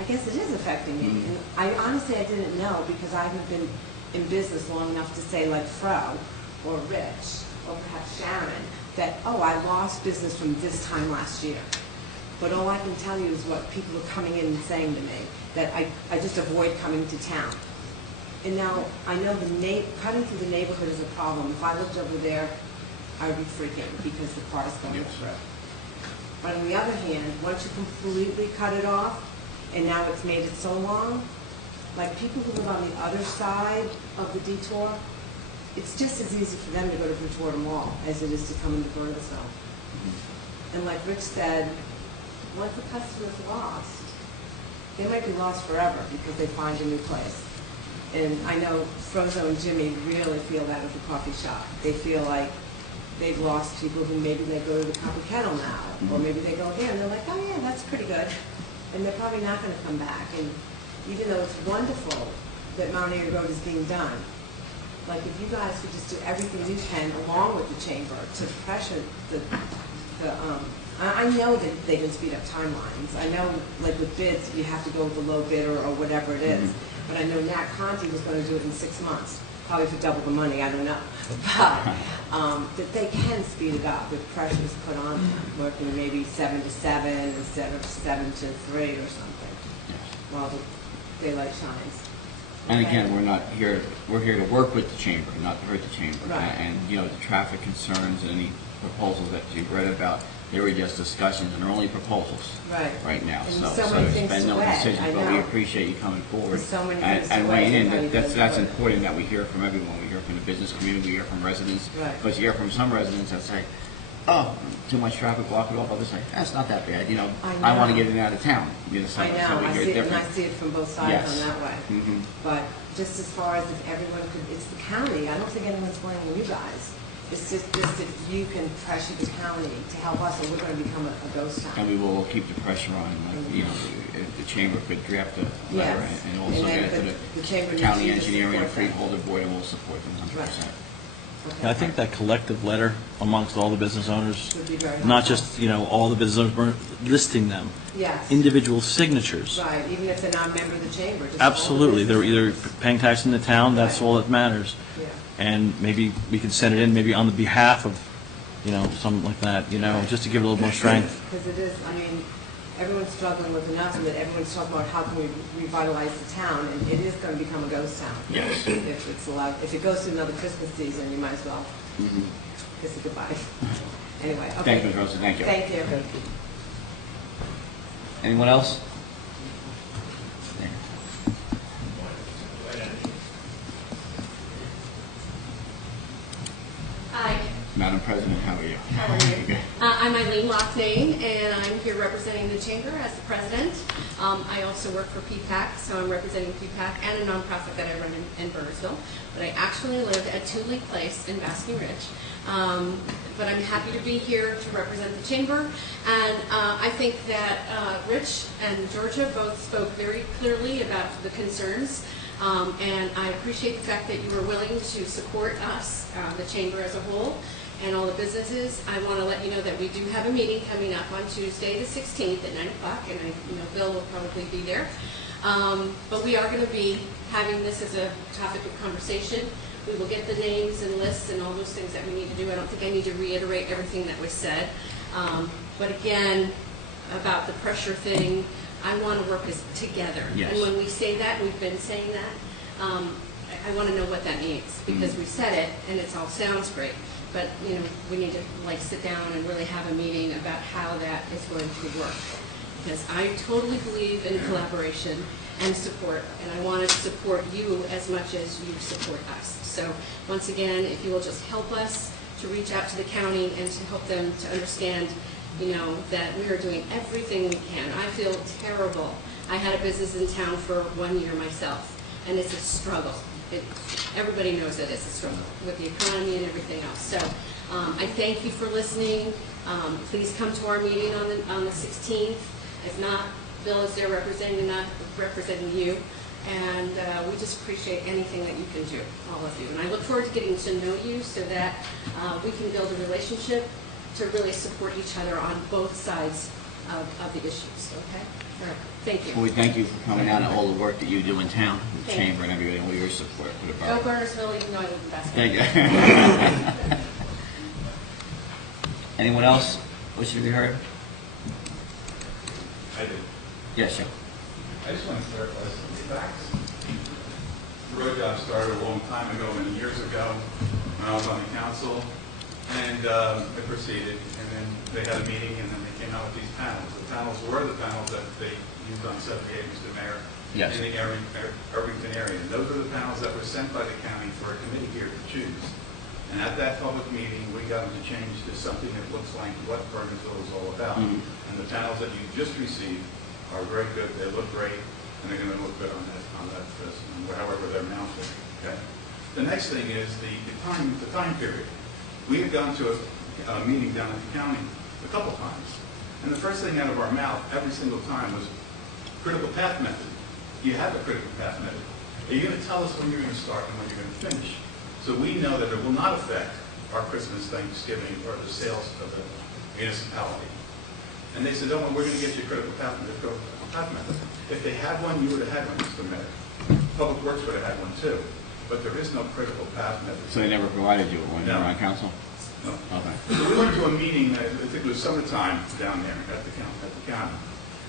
I guess it is affecting me. And I honestly, I didn't know, because I haven't been in business long enough to say, like Fro or Rich or perhaps Sharon, that, oh, I lost business from this time last year. But all I can tell you is what people are coming in and saying to me, that I just avoid coming to town. And now I know cutting through the neighborhood is a problem. If I lived over there, I would be freaking because the cars going through. But on the other hand, once you completely cut it off, and now it's made it so long, like people who live on the other side of the detour, it's just as easy for them to go to Bridgewater Mall as it is to come into Bernardsville. And like Rich said, once the customer's lost, they might be lost forever because they find a new place. And I know Frozo and Jimmy really feel that at the coffee shop. They feel like they've lost people who maybe they go to the Copper Kettle now, or maybe they go here and they're like, oh yeah, that's pretty good. And they're probably not going to come back. And even though it's wonderful that Mount Airy Road is being done, like if you guys could just do everything you can along with the chamber to pressure I know that they can speed up timelines. I know, like with bids, you have to go with the low bidder or whatever it is. But I know Nat Conti was going to do it in 6 months, probably for double the money, I don't know. But that they can speed it up if pressure is put on them, working maybe 7 to 7 instead of 7 to 3 or something, while the daylight shines. And again, we're here to work with the chamber, not to hurt the chamber. Right. And, you know, the traffic concerns and any proposals that you've read about, they were just discussions and they're only proposals right now. And So many there's things been to no weigh, decisions, I but we know. appreciate you coming forward There's so many things and to weigh, weighing in. how you That's do it. important that we hear from everyone. We hear from the business community, we hear from residents. Right. Because you hear from some residents that say, oh, too much traffic, block it off. Others say, that's not that bad. You know, I want to get in and out of town. You know, so, I know, so we I hear see it, and different. I see it from both sides Yes. on that way. But just as far as if everyone could, it's the county, I don't think anyone's blaming you guys. It's just if you can pressure the county to help us, or we're going to become a ghost town. And we will keep the pressure on, you know, if the chamber could draft a letter Yes. and also And then get it the to chamber the needs county you to engineering and support that. freeholder board, and we'll support them 100%. Okay. I think that collective letter amongst all the business owners, Would be very not helpful. just, all the business owners, but listing them, Yes. individual signatures. Right, even if they're not a member of the chamber. just all the Absolutely. They're either businesses. paying tax in the town, that's Right. all that matters. Yeah. And maybe we could send it in, maybe on the behalf of, something like that, just to give it a little more strength. Because it is, I mean, everyone's struggling with enough, and that everyone's talking about how can we revitalize the town, and it is going to become a ghost town. Yes. If it's allowed, if it goes to another Christmas season, you might as well kiss it goodbye. Anyway, okay. Thank you, Ms. Rosa. Thank you. Thank you. Anyone else? Hi, Madam President, how are you? how are you? I'm Eileen Loughnane, and I'm here representing the Chamber as the president. I also work for PPAC, so I'm representing PPAC and a nonprofit that I run in Burnsville. But I actually live at Tooley Place in Basking Ridge. But I'm happy to be here to represent the Chamber. And I think that Rich and Georgia both spoke very clearly about the concerns. And I appreciate the fact that you were willing to support us, the Chamber as a whole, and all the businesses. I want to let you know that we do have a meeting coming up on Tuesday the 16th at 9 o'clock, and I know Bill will probably be there. But we are going to be having this as a topic of conversation. We will get the names and lists and all those things that we need to do. I don't think I need to reiterate everything that was said. But again, about the pressure thing, I want to work together. Yes. And when we say that, we've been saying that, I want to know what that means, because we said it and it all sounds great, but you know, we need to like sit down and really have a meeting about how that is going to work. Because I totally believe in collaboration and support, and I want to support you as much as you support us. So once again, if you will just help us to reach out to the county and to help them to understand, you know, that we are doing everything we can. I feel terrible. I had a business in town for 1 year myself, and it's a struggle. Everybody knows that it's a struggle with the economy and everything else. So I thank you for listening. Please come to our meeting on the 16th. If not, Bill is there representing you. And we just appreciate anything that you can do, all of you. And I look forward to getting to know you so that we can build a relationship to really support each other on both sides of the issues, okay? All right. Thank you. Well, we thank you for coming out and all the work that you do in town, the Thank you. Chamber and everybody, and all your support for the Go borough. Burnsville, even though I live in Baskin. Thank you. Anyone else wishing to be heard? I did. Yes, sir. I just want to clarify some facts. The road job started a long time ago, many years ago, when I was on the council, and it proceeded, and then they had a meeting, and then they came out with these panels. The panels were the panels that they used on 78, Mr. Mayor, Yes. in the Irvington area. And those are the panels that were sent by the county for a committee here to choose. And at that public meeting, we got them to change to something that looks like what Burnsville is all about. And the panels that you just received are very good, they look great, and they're gonna look good on that however they're mounted, okay? The next thing is the time period. We have gone to a meeting down at the county a couple times, and the first thing out of our mouth every single time was critical path method. You have a critical path method. Are you gonna tell us when you're gonna start and when you're gonna finish? So we know that it will not affect our Christmas, Thanksgiving, or the sales of the municipality. And they said, don't worry, we're going to get you a critical path method. If they had one, you would have had one, Mr. Mayor. Public Works would have had one too. But there is no critical path method. So they never provided you with one, you were No. on council? No. Okay. So we went to a meeting, I think it was summertime down there at the county.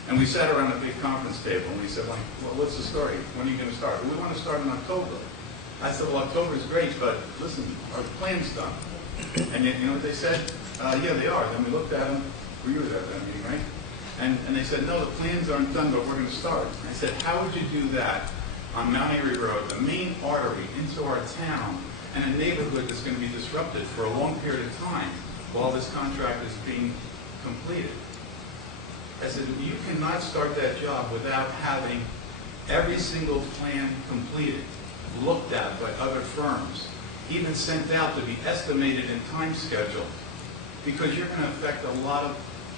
And we sat around a big conference table and we said, like, well, what's the story? When are you going to start? Well, we want to start in October. I said, well, October is great, but listen, our plan's done. And you know what they said? Yeah, they are. Then we looked at them. You were there at that meeting, right? And they said, no, the plans aren't done, but we're going to start. I said, how would you do that on Mount Airy Road, the main artery into our town, and a neighborhood that's going to be disrupted for a long period of time while this contract is being completed? I said, you cannot start that job without having every single plan completed, looked at by other firms, even sent out to be estimated in time schedule, because you're going to affect a lot of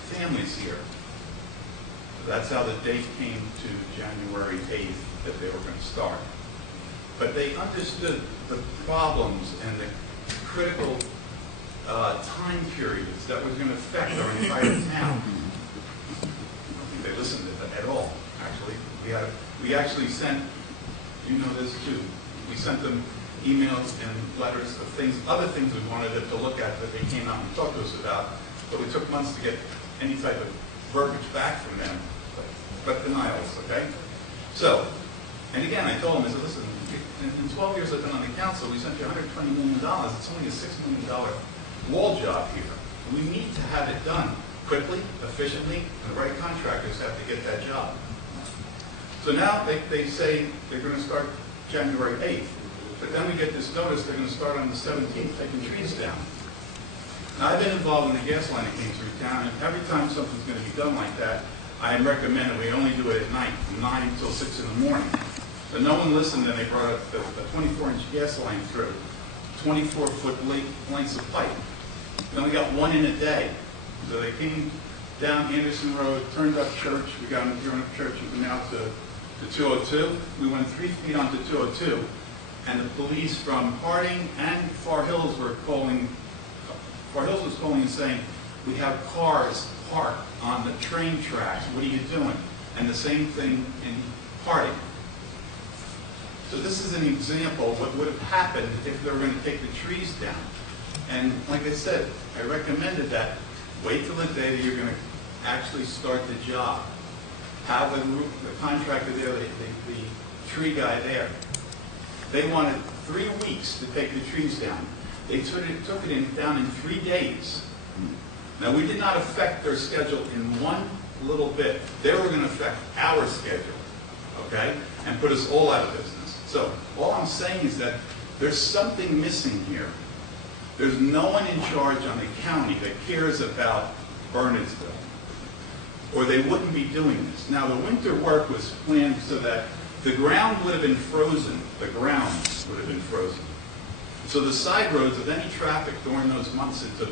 families here. That's how the date came to January 8th that they were going to start. But they understood the problems and the critical time periods that was going to affect our entire town. I don't think they listened to that at all, actually. We actually sent, you know this too, we sent them emails and letters of things, other things we wanted them to look at that they came out and talked to us about, but we took months to get any type of verbiage back from them, but denials, okay? So, and again, I told them, I said, listen, in 12 years I've been on the council, we sent you $120 million. It's only a $6 million wall job here. We need to have it done quickly, efficiently, and the right contractors have to get that job. So now they say they're going to start January 8th, but then we get this notice they're going to start on the 17th taking trees down. Now, I've been involved in the gas line that came through town, and every time something's going to be done like that, I recommend that we only do it at night, from 9 until 6 in the morning. But no one listened, and they brought up the 24-inch gas line through, 24-foot lengths of pipe. Then we got one in a day. So they came down Anderson Road, turned up Church. We got them here on Church and come out to 202. We went 3 feet onto 202, and the police from Harding and Far Hills were calling. Far Hills was calling and saying, "We have cars parked on the train tracks. What are you doing?" And the same thing in Harding. So this is an example of what would have happened if they were going to take the trees down. And like I said, I recommended that wait till the day that you're going to actually start the job. Have the contractor there, the tree guy there. They wanted 3 weeks to take the trees down. They took it down in 3 days. Now, we did not affect their schedule in one little bit. They were going to affect our schedule, okay, and put us all out of business. So all I'm saying is that there's something missing here. There's no one in charge on the county that cares about Bernardsville, or they wouldn't be doing this. Now, the winter work was planned so that the ground would have been frozen. The ground would have been frozen. So the side roads of any traffic during those months into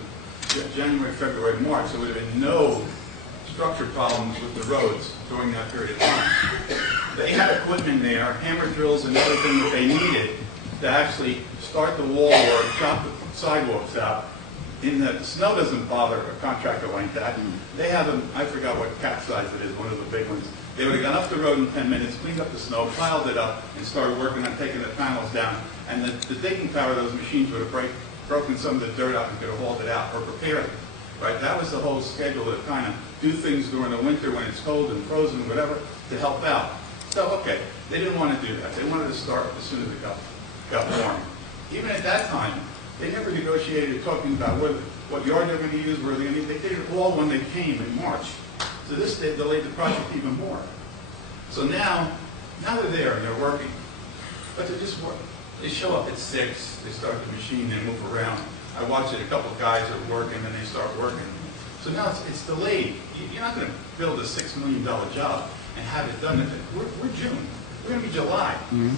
January, February, March, there would have been no structure problems with the roads during that period of time. They had equipment there, hammer drills and everything that they needed to actually start the wall work, chop the sidewalks out. The snow doesn't bother a contractor like that. They have them, I forgot what cat size it is, one of the big ones. They would have gone up the road in 10 minutes, cleaned up the snow, piled it up, and started working on taking the panels down. And the digging power of those machines would have broken some of the dirt out and could have hauled it out or prepared it. Right? That was the whole schedule to kind of do things during the winter when it's cold and frozen and whatever to help out. So, okay, they didn't want to do that. They wanted to start as soon as it got warm. Even at that time, they never negotiated talking about what yard they're going to use, where they're going to use. They did it all when they came in March. So this delayed the project even more. So now they're there and they're working. But they just work. They show up at 6, they start the machine, they move around. I watch it, a couple of guys are working, and they start working. So now it's delayed. You're not going to build a $6 million job and have it done. We're June. We're going to be July.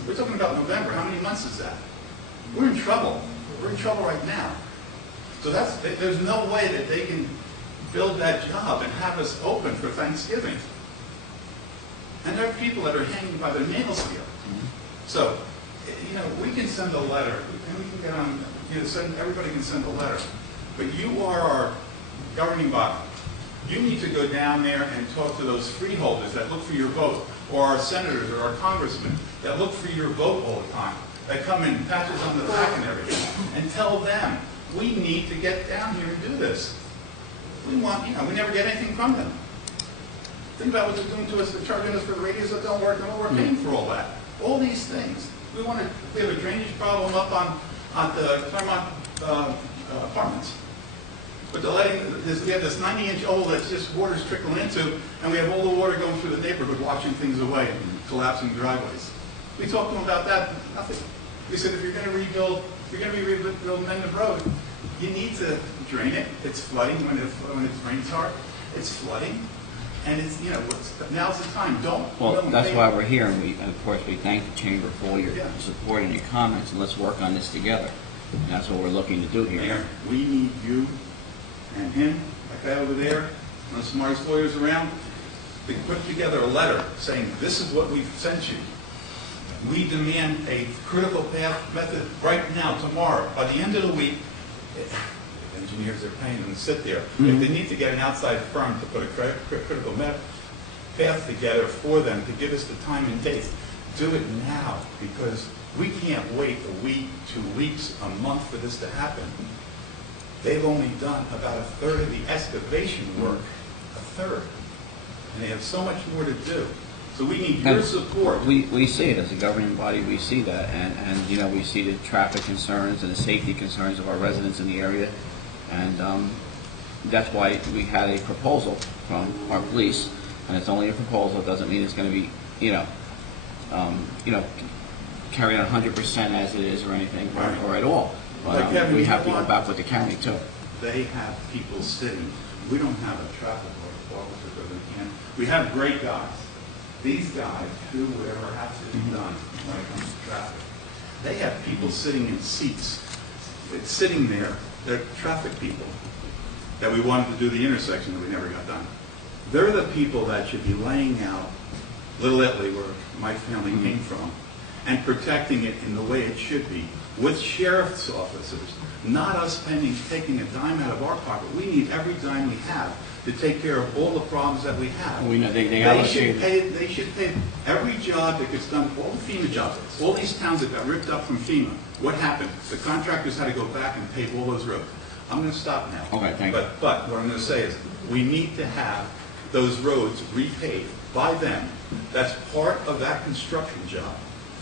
We're talking about November. How many months is that? We're in trouble. We're in trouble right now. So there's no way that they can build that job and have us open for Thanksgiving. And there are people that are hanging by their nails here. So, we can send a letter, and we can get on, everybody can send a letter. But you are our governing body. You need to go down there and talk to those freeholders that look for your vote, or our senators or our congressmen that look for your vote all the time, that come in patches on the back and everything, and tell them, we need to get down here and do this. We never get anything from them. Think about what they're doing to us. They're charging us for the radios that don't work, and we're paying for all that. All these things. We have a drainage problem up on the Claremont apartments. But we have this 90-inch hole that's just water's trickling into, and we have all the water going through the neighborhood, washing things away and collapsing driveways. We talked to them about that. Nothing. We said, if you're going to rebuild Mendon Road, you need to drain it. It's flooding when it rains hard. It's flooding. And it's, now's the time. That's why we're here, and of course, we thank the Chamber for all your support and your comments, and let's work on this together. And that's what we're looking to do here. Mayor, we need you and him, like that over there, one of the smartest lawyers around, to put together a letter saying, this is what we've sent you. We demand a critical path method right now, tomorrow, by the end of the week. Engineers are paying them to sit there. If they need to get an outside firm to put a critical path together for them to give us the time and dates, do it now, because we can't wait a week, 2 weeks, a month for this to happen. They've only done about a third of the excavation work, a third, and they have so much more to do. So we need your support. We see it as a governing body. We see that, and we see the traffic concerns and the safety concerns of our residents in the area. And that's why we had a proposal from our police, and it's only a proposal, it doesn't mean it's going to be, carried on 100% as it is or anything, or at all. But But Kevin, we you have to know go what? back with the county too. They have people sitting. We don't have a traffic officer because we can't. We have great guys. These guys do whatever has to be done when it comes to traffic. They have people sitting in seats. It's sitting there. They're traffic people that we wanted to do the intersection that we never got done. They're the people that should be laying out Little Italy, where my family came from, and protecting it in the way it should be, with sheriff's officers, not us taking a dime out of our pocket. We need every dime we have to take care of all the problems that we have. We know they should pay every job that gets done, all the FEMA jobs, all these towns that got ripped up from FEMA. What happened? The contractors had to go back and pave all those roads. I'm going to stop now. Okay, thank you. But what I'm going to say is, we need to have those roads repaved by them. That's part of that construction job.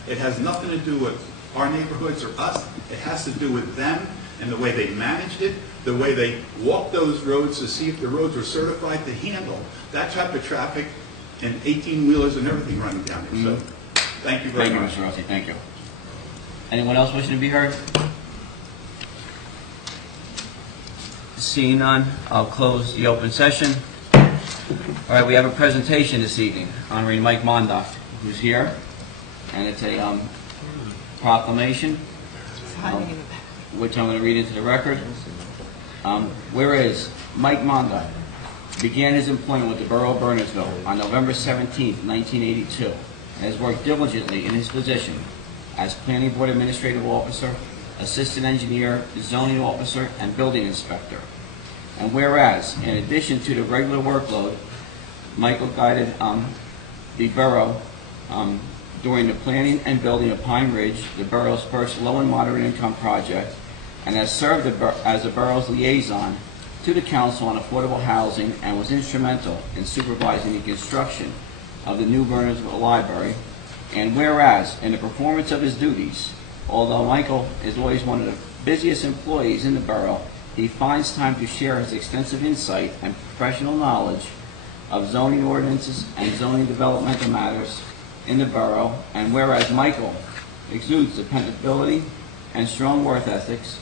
It has nothing to do with our neighborhoods or us. It has to do with them and the way they managed it, the way they walked those roads to see if the roads were certified to handle that type of traffic and 18-wheelers and everything running down there. So, thank you very much. Thank you, Mr. Rossi, thank you. Anyone else wishing to be heard? Seeing none, I'll close the open session. All right, we have a presentation this evening honoring Mike Mondock, who's here, and it's a proclamation, which I'm going to read into the record. Whereas Mike Mondock began his employment with the Borough of Bernardsville on November 17, 1982, and has worked diligently in his position as Planning Board Administrative Officer, Assistant Engineer, Zoning Officer, and Building Inspector. And whereas, in addition to the regular workload, Michael guided the borough during the planning and building of Pine Ridge, the borough's first low and moderate income project, and has served as the borough's liaison to the Council on Affordable Housing and was instrumental in supervising the construction of the new Bernardsville Library. And whereas, in the performance of his duties, although Michael is always one of the busiest employees in the borough, he finds time to share his extensive insight and professional knowledge of zoning ordinances and zoning developmental matters in the borough. And whereas Michael exudes dependability and strong work ethics,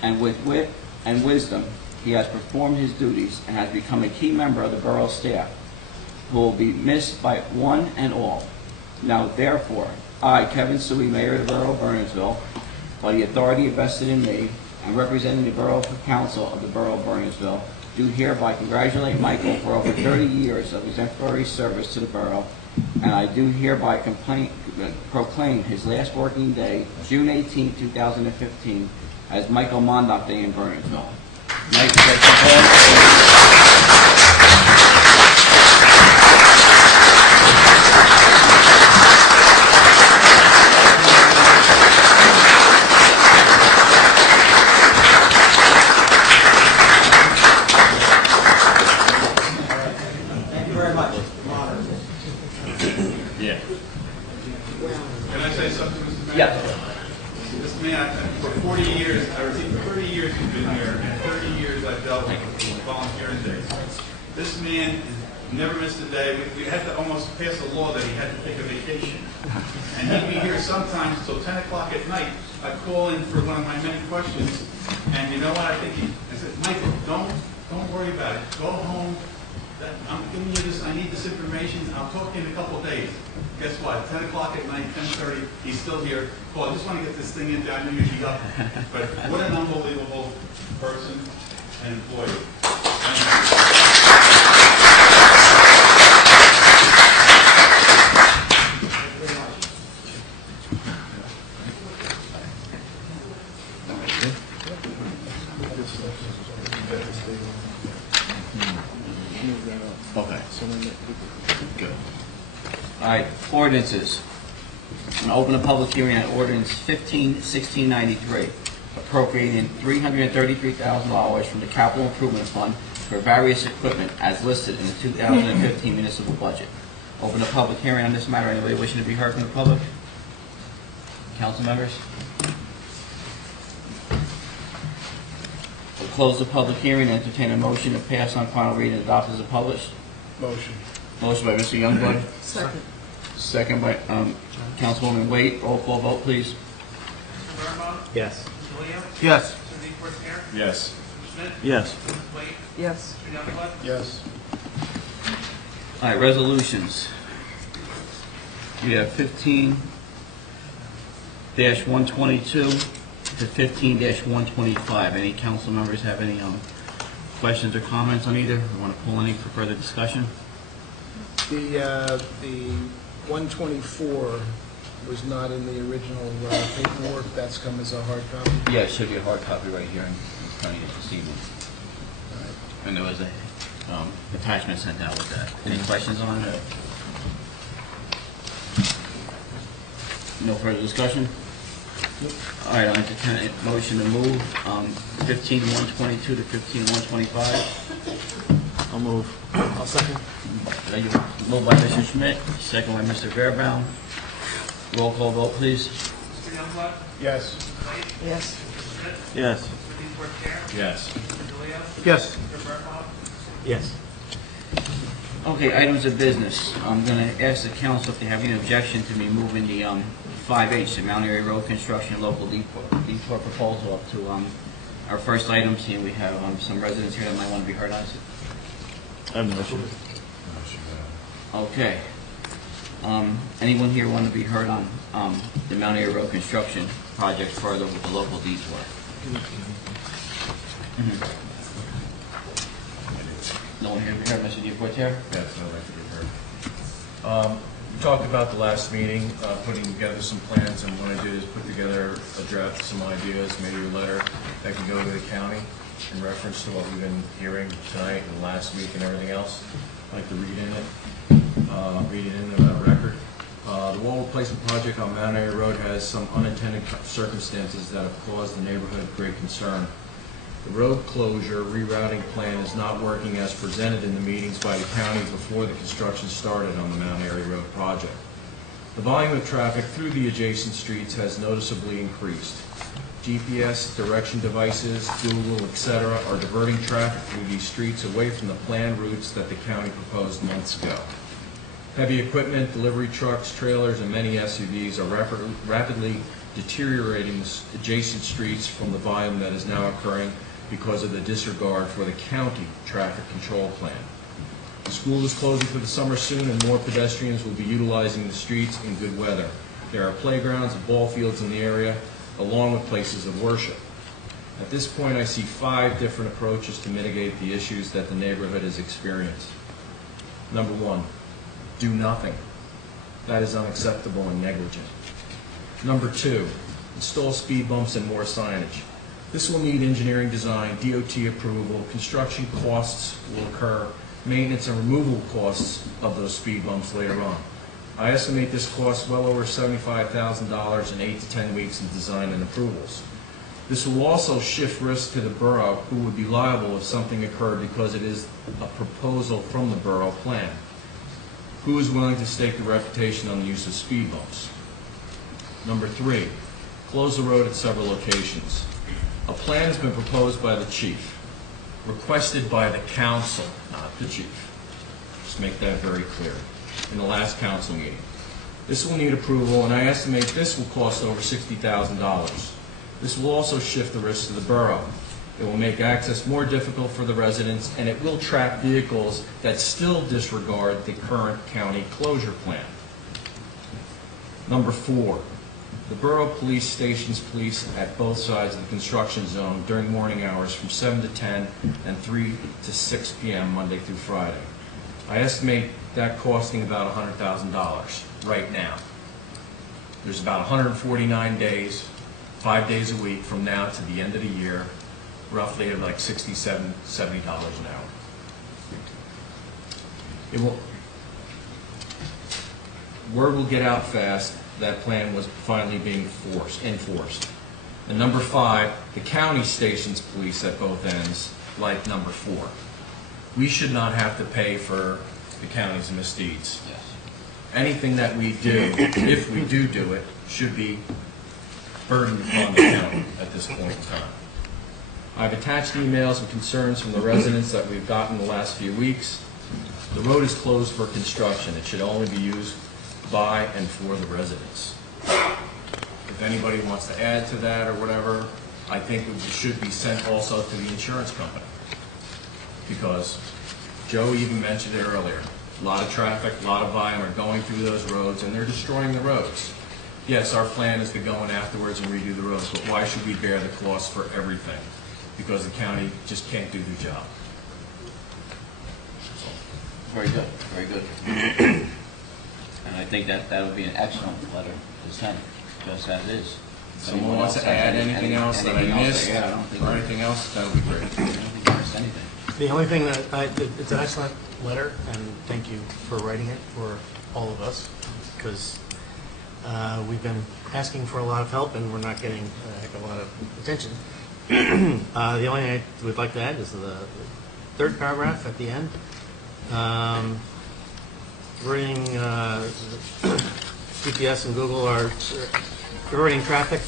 and with wit and wisdom, he has performed his duties and has become a key member of the borough staff, who will be missed by one and all. Now, therefore, I, Kevin Suey, Mayor of the Borough of Bernardsville, by the authority vested in me, and representing the Borough Council of the Borough of Bernardsville, do hereby congratulate Michael for over 30 years of exemplary service to the borough, and I do hereby proclaim his last working day, June 18, 2015, as Michael Mondock Day in Bernardsville. Mike, Can I say something, Mr. Mayor? Yes. This man, for 40 years, I received 30 years he's been here, and 30 years I've dealt with volunteering days. This man has never missed a day. We had to almost pass a law that he had to take a vacation. And he'd be here sometimes till 10 o'clock at night. I'd call in for one of my many questions, and you know what? I said, Michael, don't worry about it. Go home. I'm giving you this, I need this information, I'll talk to you in a couple of days. Guess what, 10 o'clock at night, 10:30, he's still here. Paul, I just want to get this thing in, I know you'll be up. But what an unbelievable person and employee. Okay. Good. All right, ordinances. I'm going to open a public hearing on ordinance 1693, appropriating $333,000 from the Capital Improvement Fund for various equipment as listed in the 2015 municipal budget. Open a public hearing on this matter. Anybody wishing to be heard from the public? Council members? close the public hearing and entertain a motion to pass on final reading and adopt as published. Motion. Motion by Mr. Youngblood, Second. second by Councilwoman Waite. Roll call vote, please. Mr. Birnbaum? Yes. Mr. Williams? Yes. Mr. Deportaire? Yes. Mr. Schmidt? Yes. Mrs. Wade? Yes. Mr. Youngblood? Yes. All right, resolutions. We have 15-122 to 15-125. Any council members have any questions or comments on either? Or want to pull any for further discussion? The 124 was not in the original paperwork. That's come as a hard copy. Yeah, it should be a hard copy right here in front of you this evening. And there was a attachment sent out with that. Any questions on it? No further discussion? All right, I'll entertain a motion to move 15-122 to 15-125. I'll move. I'll second. Moved by Mr. Schmidt, second by Mr. Verbaum. Roll call vote, please. Mr. Youngblood? Yes. Mrs. Wade? Yes. Mr. Schmidt? Yes. Mr. Deportaire? Yes. Mr. Williams? Yes. Mr. Birnbaum? Yes. Okay, items of business. I'm going to ask the council if they have any objection to me moving the 5H, the Mount Airy Road Construction Local Detour Proposal up to our first item. Seeing we have some residents here that might want to be heard on it. I have no issue. Okay. Anyone here want to be heard on the Mount Airy Road construction project further with the local detour? No one here to be heard, Mr. Deportaire? Yes, I'd like to be heard. We talked about the last meeting, putting together some plans, and what I did is put together a draft of some ideas, maybe a letter that can go to the county in reference to what we've been hearing tonight and last week and everything else. I'd like to read it in the record. The wall replacement project on Mount Airy Road has some unintended circumstances that have caused the neighborhood great concern. The road closure rerouting plan is not working as presented in the meetings by the county before the construction started on the Mount Airy Road project. The volume of traffic through the adjacent streets has noticeably increased. GPS, direction devices, Google, etc. are diverting traffic through these streets away from the planned routes that the county proposed months ago. Heavy equipment, delivery trucks, trailers, and many SUVs are rapidly deteriorating the adjacent streets from the volume that is now occurring because of the disregard for the county traffic control plan. The school is closing for the summer soon, and more pedestrians will be utilizing the streets in good weather. There are playgrounds and ball fields in the area, along with places of worship. At this point, I see 5 different approaches to mitigate the issues that the neighborhood has experienced. Number 1, do nothing. That is unacceptable and negligent. Number 2, install speed bumps and more signage. This will need engineering design, DOT approval, construction costs will occur, maintenance and removal costs of those speed bumps later on. I estimate this costs well over $75,000 in 8 to 10 weeks in design and approvals. This will also shift risk to the borough, who would be liable if something occurred because it is a proposal from the borough plan. Who is willing to stake the reputation on the use of speed bumps? Number 3, close the road at several locations. A plan has been proposed by the chief, requested by the council, not the chief. Just make that very clear. In the last council meeting. This will need approval, and I estimate this will cost over $60,000. This will also shift the risk to the borough. It will make access more difficult for the residents, and it will trap vehicles that still disregard the current county closure plan. Number 4, the borough police stations police at both sides of the construction zone during morning hours from 7 to 10 and 3 to 6 p.m. Monday through Friday. I estimate that costing about $100,000 right now. There's about 149 days, 5 days a week from now to the end of the year, roughly at like $67, $70 an hour. Word will get out fast that plan was finally being enforced. And number 5, the county stations police at both ends, like number 4. We should not have to pay for the county's misdeeds. Yes. Anything that we do, if we do it, should be burdened upon the county at this point in time. I've attached emails and concerns from the residents that we've gotten the last few weeks. The road is closed for construction. It should only be used by and for the residents. If anybody wants to add to that or whatever, I think it should be sent also to the insurance company. Because Joe even mentioned it earlier. A lot of traffic, a lot of volume are going through those roads and they're destroying the roads. Yes, our plan is to go in afterwards and redo the roads, but why should we bear the cost for everything? Because the county just can't do the job. Very good, very good. And I think that would be an excellent letter to send, just as is. Someone wants to add anything else that I missed, or anything else, that would be great. I don't think I missed anything. The only thing it's an excellent letter, and thank you for writing it for all of us, because we've been asking for a lot of help and we're not getting a heck of a lot of attention. The only thing I would like to add is the third paragraph at the end. Bring GPS and Google are diverting traffic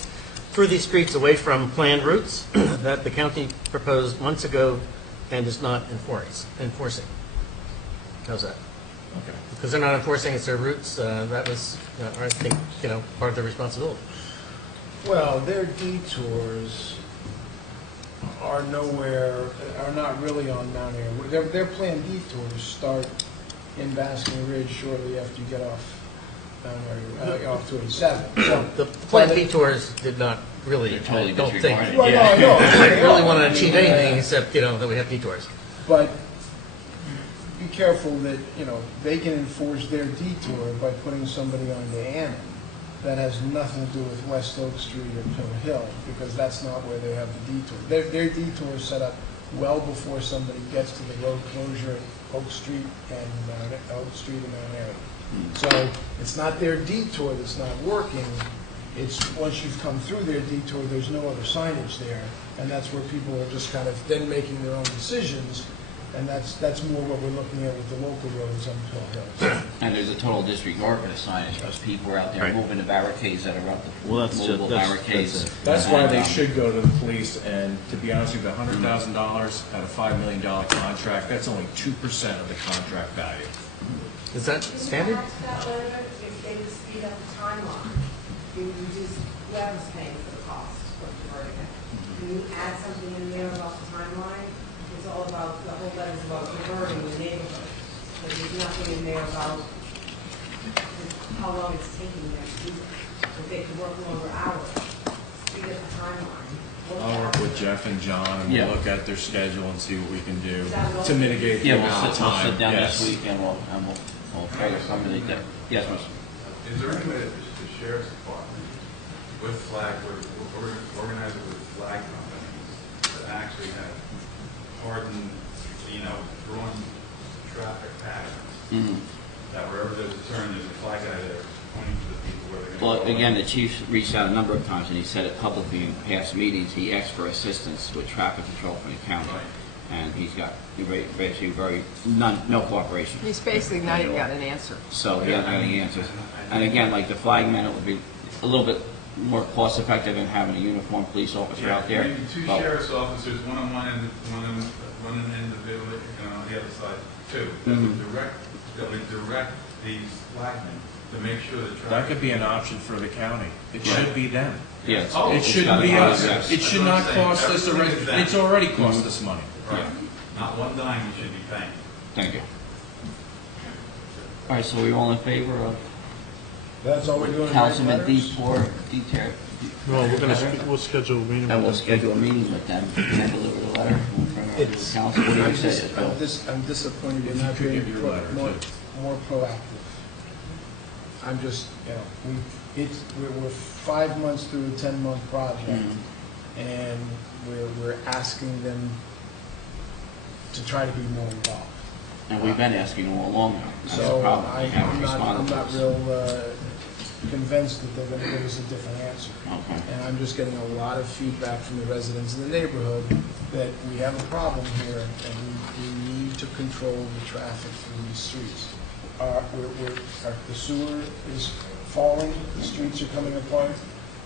through these streets away from planned routes that the county proposed months ago and is not enforcing. How's that? Okay. Because they're not enforcing, it's their routes. That was, I think, part of their responsibility. Well, their detours are not really on Mount Airy. Their planned detours start in Basking Ridge shortly after you get off Mount Airy, off 287. So The planned detours did not really, They're totally I don't think, disregarded. Well, no, I know. they really want to achieve anything except, that we have detours. But be careful that, they can enforce their detour by putting somebody onto Annan. That has nothing to do with West Oak Street or Pill Hill, because that's not where they have the detour. Their detour is set up well before somebody gets to the road closure at Oak Street and Mount Airy. So it's not their detour that's not working. It's once you've come through their detour, there's no other signage there, and that's where people are just kind of then making their own decisions. And that's more what we're looking at with the local roads on Pill Hill. And there's a total disregard for the signage, because people are out there Right. moving the barricades that are up, Well, that's movable barricades. That's why they And, should go to the police, and to be honest with you, $100,000 out of $5 million contract, that's only 2% of the contract value. Is that standard? That letter, if they would speed up the timeline, you would reduce whoever's paying for the cost of diverting it. Can you add something in there about the timeline? It's all about, the whole letter's about diverting the neighborhood. But there's nothing in there about how long it's taking them to do it. If they could work longer hours, speed up the timeline. I'll work with Jeff and John, and Yeah. we'll look at their schedule and see what we can do That will- to mitigate the Yeah, amount of we'll time. sit down Yes. this week and we'll try to accommodate that. Yes, Mr. Is there any way that the sheriff's department with organize it with flag companies that actually have hardened, drawn traffic patterns, that wherever there's a turn, there's a flag guy there pointing to the people where they're going to Well, go? again, the chief reached out a number of times, and he said it publicly in past meetings. He asked for assistance with traffic control from the county, and he's got basically no cooperation. He's basically not even got an answer. So he hasn't got any answers. And again, like the flagman, it would be a little bit more cost effective than having a uniformed police officer out there. Maybe two But- sheriff's officers, one on one end, one end of the village, on the other side, too. That would direct these flagmen to make sure that traffic. That could be an option for the county. It should be them. Yes. Oh, It it's shouldn't gotta be us. yes. It should not cost us, it's already cost us money. Right. Not one dime you should be paying. Thank you. All right, so we all in favor of That's all we're doing. Councilman letters? detail? Well, we'll schedule a meeting. And we'll with them. schedule a meeting with them and deliver the letter. We'll bring it over to the council. What do you say, Bill? I'm disappointed If in you not could being give your letter, more proactive. I'm just, we're 5 months through a 10-month project, and we're asking them to try to be more involved. And we've been asking all along now. That's the So problem. They haven't I'm responded to not us. real convinced that they're going to give us a different answer. Okay. And I'm just getting a lot of feedback from the residents in the neighborhood that we have a problem here and we need to control the traffic through these streets. The sewer is falling, the streets are coming apart,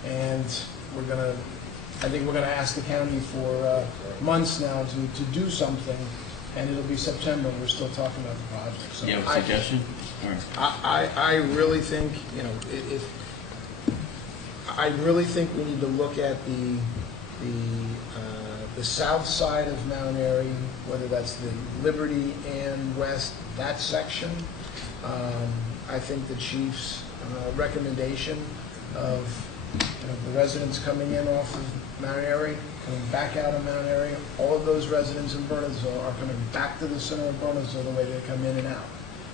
and we're going to I think we're going to ask the county for months now to do something, and it'll be September, and we're still talking about the project. So You have a suggestion? Or- I really think, I really think we need to look at the south side of Mount Airy, whether that's the Liberty and West, that section. I think the chief's recommendation of the residents coming in off of Mount Airy, coming back out of Mount Airy, all of those residents in Bernardsville are coming back to the center of Bernardsville the way they come in and out.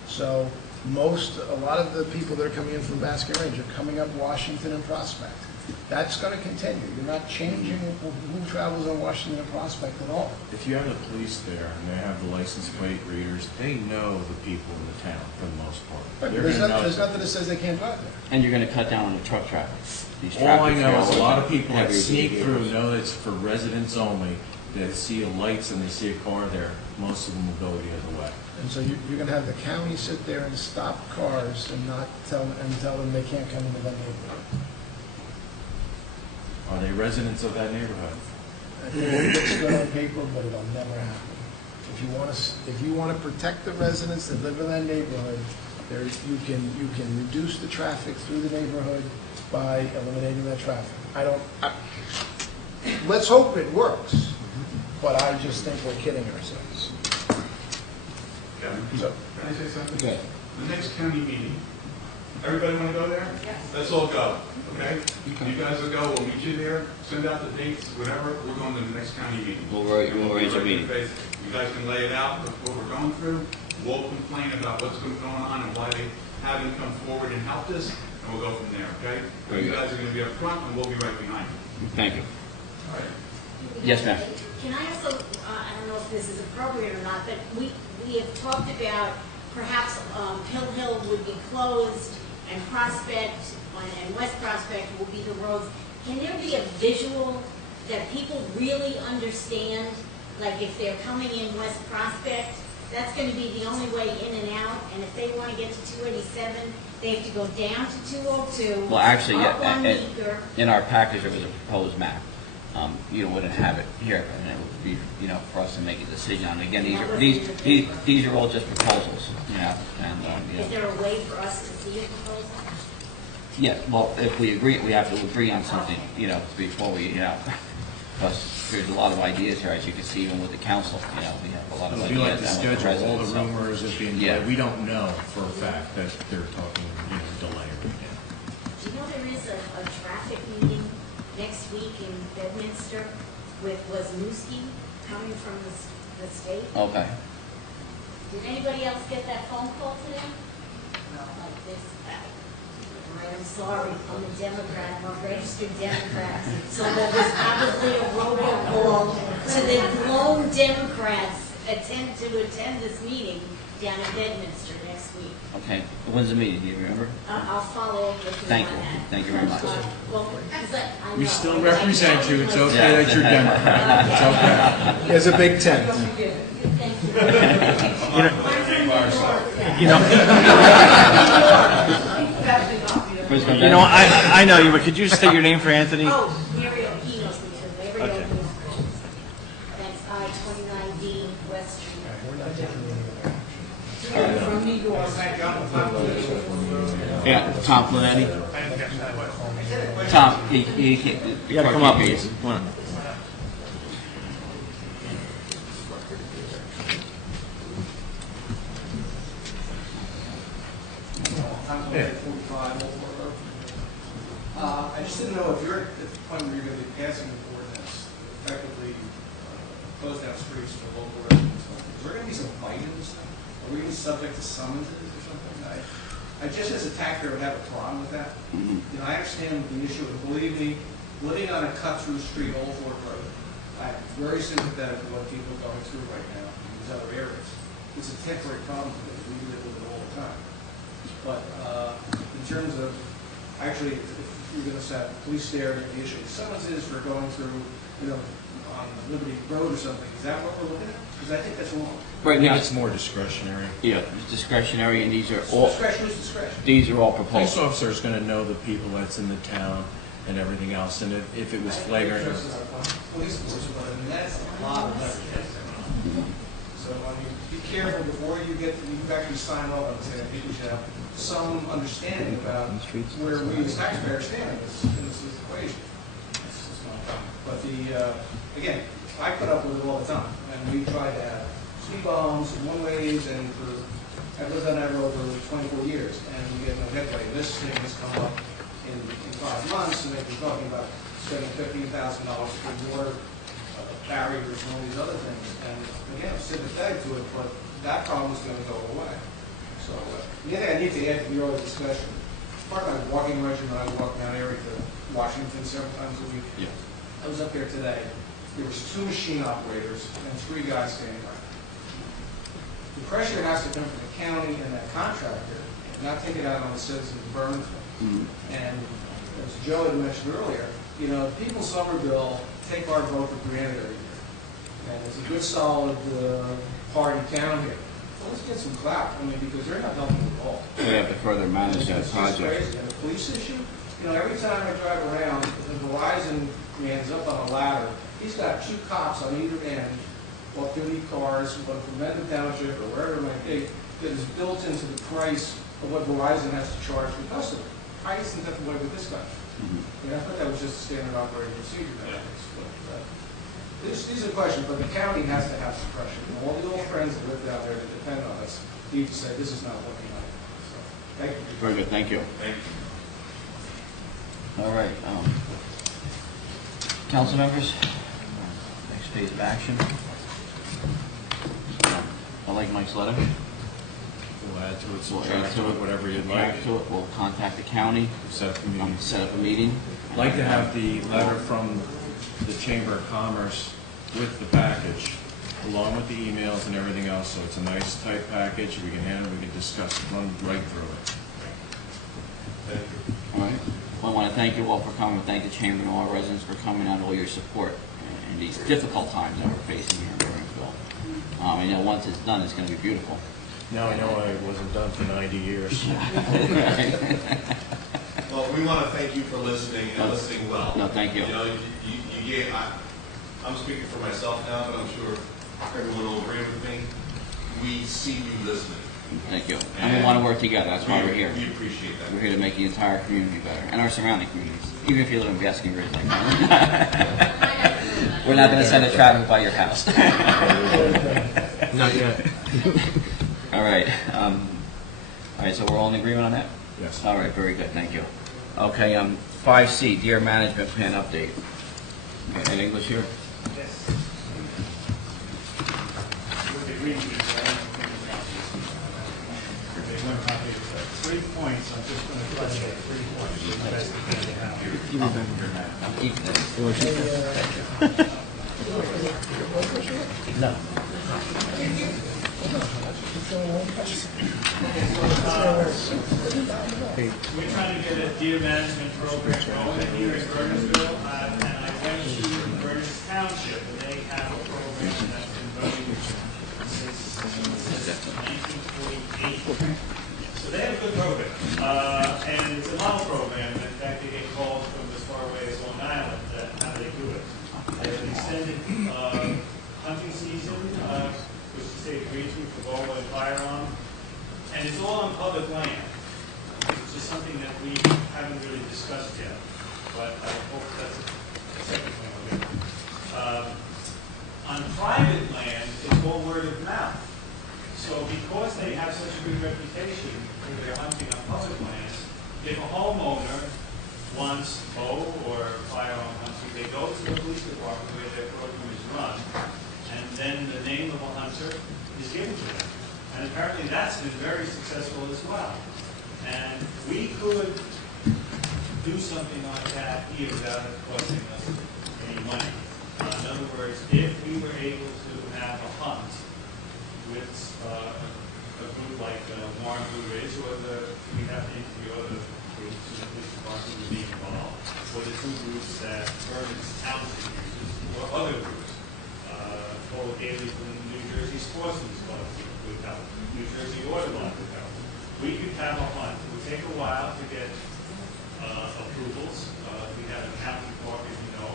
So a lot of the people that are coming in from Baskin Ridge are coming up Washington and Prospect. That's going to continue. You're not changing who travels on Washington and Prospect at all. If you have the police there and they have the license plate readers, they know the people in the town for the most part. They're There's gonna know. nothing that says they can't drive there. And you're going to cut down on the truck traffic. These All I traffic know is a trails lot are of people that heavy sneak through vehicles. know it's for residents only. They see the lights and they see a car there. Most of them will go the other way. And so you're going to have the county sit there and stop cars and not tell them they can't come into that neighborhood. Are they residents of that neighborhood? I think it looks good on paper, but it'll never happen. If you want to protect the residents that live in that neighborhood, you can reduce the traffic through the neighborhood by eliminating that traffic. Let's hope it works, but I just think we're kidding ourselves. So, Can I say something? Okay. The next county meeting, everybody want to go there? Yes. Let's all go, okay? You guys will go, we'll meet you there, send out the dates, whatever, we're going to the next county meeting. We'll arrange a meeting. You guys can lay it out, what we're going through, we'll complain about what's going on and why they haven't come forward and helped us, and we'll go from there, okay? Very You good. guys are going to be up front, and we'll be right behind you. Thank you. All right? Yes, ma'am. Can I also, I don't know if this is appropriate or not, but we have talked about perhaps Hill Hill would be closed and Prospect and West Prospect will be the roads. Can there be a visual that people really understand? Like if they're coming in West Prospect, that's going to be the only way in and out. And if they want to get to 287, they have to go down to 202. Well, actually, up on yeah, Meeker. in our package, there was a proposed map. You wouldn't have it here, and it would be, for us to make a decision on. Again, these are all just proposals, and, Is there a way for us to see a proposal? Yeah, well, if we agree, we have to agree on something, before we, because there's a lot of ideas here, as you can see, even with the council, we have a lot of If ideas. you like to and with schedule all the residents, so- rumors of being Yeah. delayed, we don't know for a fact that they're talking, delay right now. Do you know there is a traffic meeting next week in Bedminster with Wasniewski coming from the state? Okay. Did anybody else get that phone call today? No. Like this. I'm sorry, I'm a Democrat, I'm a registered Democrat. So there was probably a robocall to the lone Democrats to attend this meeting down in Bedminster next week. Okay. When's the meeting? Do you remember? I'll follow up with you Thank on you. that. Thank you very much. Well, 'cause I know. We still represent you, it's okay Yeah. that you're Democrat, it's okay. there's a big tent. Thank you. I know you, but could you state your name for Anthony? Oh, Mario, he knows me too. Mario, he knows me. That's I-29D West Street. From New York. Yeah, Tom Flanetti. Tom, he can't. You gotta come up, please. Come on. I just didn't know if you're at the point where you're going to be passing an ordinance that effectively close down streets for local residents. Is there going to be some bite in this thing? Are we going to be subject to summonses or something? I just as a taxpayer would have a problem with that. I understand the issue, and believe me, living on a cut-through street, Old Fort Road, I'm very sympathetic to what people are going through right now in these other areas. It's a temporary problem for us. We live with it all the time. But in terms of, actually, if you're going to have police there and the issue of summonses for going through, on Liberty Road or something, is that what we're looking at? Because I think that's wrong. Right I think now, it's more discretionary. yeah, it's discretionary, and these are all Discretion is discretion. these are all Police proposals. officer is going to know the people that's in the town, and everything else, and if it was flagrant. Police force, but I mean, that's a lot of letters. So, I mean, be careful before you actually sign off on saying, I think we should have some understanding about where we as taxpayers stand in this equation. But again, I put up with it all the time, and we try to have speed bumps and one-ways, and I've lived on that road for 24 years, and we get no headway. This thing has come up in 5 months, and they've been talking about spending $15,000 for water barriers and all these other things. And again, I'm sympathetic to it, but that problem is going to go away. So the other thing I need to add to the earlier discussion, part of my walking regimen, I walk Mount Airy to Washington several times a week. Yeah. I was up there today. There was 2 machine operators and 3 guys standing by. The pressure has to come from the county and that contractor, and not take it out on the citizens of Burnsville. And as Joe had mentioned earlier, you know, people summer bill take our vote for granted every year. And it's a good solid party town here. Well, let's get some clout, I mean, because they're not helping at all. We have to further manage that It's just project. crazy. And the police issue, you know, every time I drive around, the Verizon man's up on a ladder. He's got 2 cops on either end, off-duty cars, one from Mendon Township or wherever it might be, that is built into the price of what Verizon has to charge the customer. Why isn't that the way with this guy? I thought that was just a standard operating procedure nowadays. But these are questions, but the county has to have some pressure. And all the old friends that live down there that depend on us need to say, this is not working out. So, thank you. Very good, thank you. Thank you. All right. Council members, next phase of action. I like Mike's letter. We'll add to it, We'll subtract add to it, whatever you'd like. Add to it. We'll contact the county, Set up a meeting. set up a meeting. I'd like to have the letter from the Chamber of Commerce with the package, along with the emails and everything else, so it's a nice tight package, we can handle, we can discuss, run right through it. Thank you. All right. Well, I want to thank you all for coming. Thank the chamber and all our residents for coming out, all your support in these difficult times that we're facing here in Burnsville. I know once it's done, it's going to be beautiful. Now I know I wasn't done for 90 years. Well, we want to thank you for listening and listening well. No, thank you. You know, you gave, I'm speaking for myself now, but I'm sure everyone will agree with me. We see you listening. Thank you. And we want to work together. That's why we're here. We appreciate that. We're here to make the entire community better, and our surrounding communities, even if you live in Basking Ridge. Like we're not going to send a traffic by your house. Not yet. All right. All right, so we're all in agreement on that? Yes. All right, very good, thank you. Okay, 5C, Deer Management Plan Update. Okay, in English here? Yes. With the green trees, one copy of 3 points. I'm just going to touch on 3 points. The best we can have. I'm keeping it. No. We're trying to get a deer management program going here in Burnsville, and I went to Burns Township, and they have a program that's been running since 1948. So they have a good program, and it's a model program. In fact, they get calls from as far away as Long Island that how they do it. They have an extended hunting season, which the state agreed to for bow and firearm, and it's all on public land. It's just something that we haven't really discussed yet, but I hope that's the second thing we'll get. On private land, it's all word of mouth. So because they have such a good reputation for their hunting on public lands, if a homeowner wants bow or firearm hunting, they go to the police department where their program is run, and then the name of a hunter is given to them. And apparently that's been very successful as well. And we could do something like that here without it costing us any money. In other words, if we were able to have a hunt with a group like Warren Blue Ridge, or we have to interview other groups in the police department to be involved, or the 2 groups that Burns Township uses, or other groups. Paul Haley from the New Jersey Sportsman's Club would help. New Jersey Audubon would help. We could have a hunt. It would take a while to get approvals. We have a county park, as you know,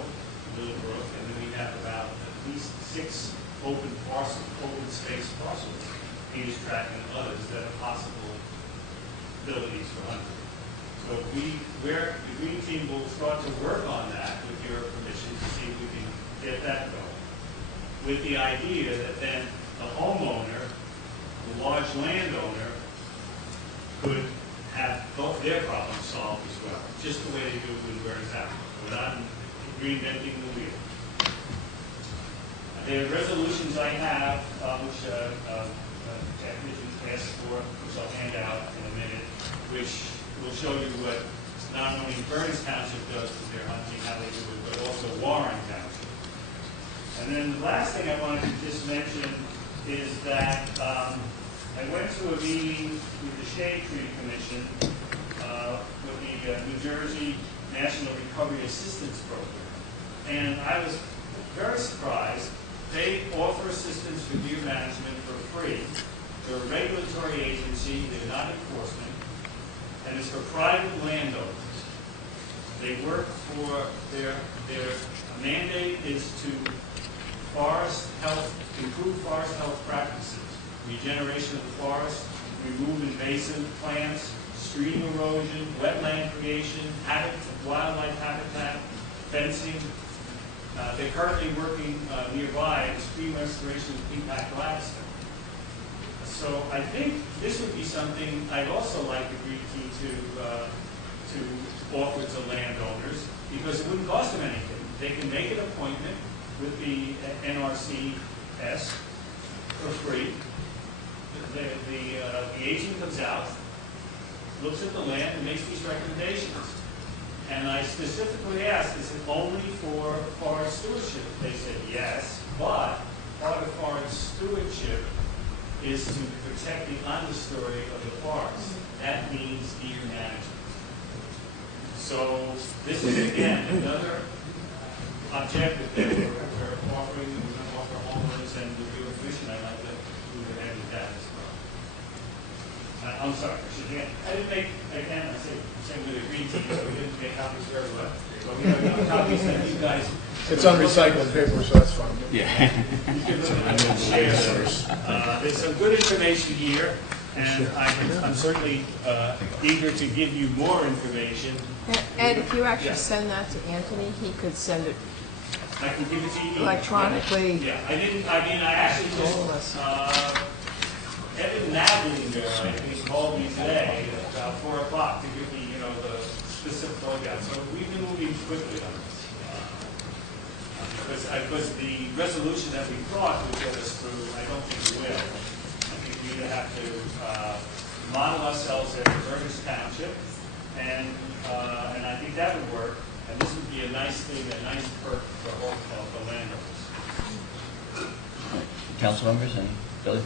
Willowbrook, and then we have about at least 6 open space parcels, Peters Track and others that are possible abilities for hunting. So the green team will start to work on that with your permission to see if we can get that going. With the idea that then the homeowner, the large landowner, could have both their problems solved as well, just the way they do in where it's at, without reinventing the wheel. The resolutions I have, which Jack Mitchell asked for, which I'll hand out in a minute, which will show you what not only Burns Township does with their hunting, how they do it, but also Warren Township. And then the last thing I wanted to just mention is that I went to a meeting with the Shade Tree Commission with the New Jersey National Recovery Assistance Program. And I was very surprised. They offer assistance for deer management for free. They're a regulatory agency, they're not enforcement, and it's for private landowners. They work for their mandate is to improve forest health practices, regeneration of the forest, remove invasive plants, stream erosion, wetland creation, wildlife habitat, fencing. They're currently working nearby in stream restoration of Peapack Gladstone. So I think this would be something I'd also like the Green Team to offer to landowners, because it wouldn't cost them anything. They can make an appointment with the NRCS for free. The agent comes out, looks at the land, and makes these recommendations. And I specifically asked, is it only for forest stewardship? They said yes, but part of forest stewardship is to protect the understory of the forest. That means deer management. So this is, again, another objective that we're offering, we're going to offer homeowners, and with your permission, I'd like to move ahead with that as well. I'm sorry, I didn't make, again, I say, same with the Green Team, so we didn't make copies for everyone. But we have copies that you guys. It's unrecycled paper, so that's fine. Yeah. There's some good information here, and I'm certainly eager to give you more information. Ed, if you actually send that to Anthony, he could send it I can give it to you electronically. Yeah, I actually just, Evan Nadlinger, I think, called me today at about 4 o'clock to give me, the specific lookout. So we've been moving quickly on this. Because the resolution that we thought would get us through, I don't think we will. I think we either have to model ourselves at Burgess Township, and I think that would work. And this would be a nice thing, a nice perk for all of the landowners. Council members and Billy?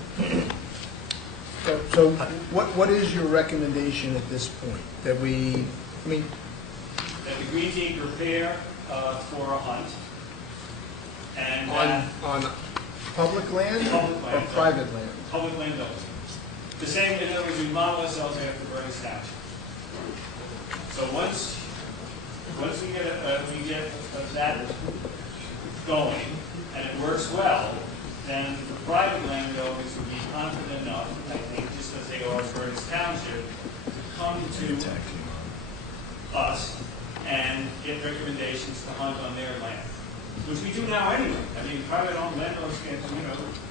So what is your recommendation at this point? That we, That the Green Team prepare for a hunt. And on public land Public or land. private land? Public land only. The same, in other words, we model ourselves after Burgess Township. So once we get that going and it works well, then the private landowners would be confident enough, I think, just as they are in Burgess Township, to come to us and get recommendations to hunt on their land, which we do now anyway. I mean, private owned landowners can,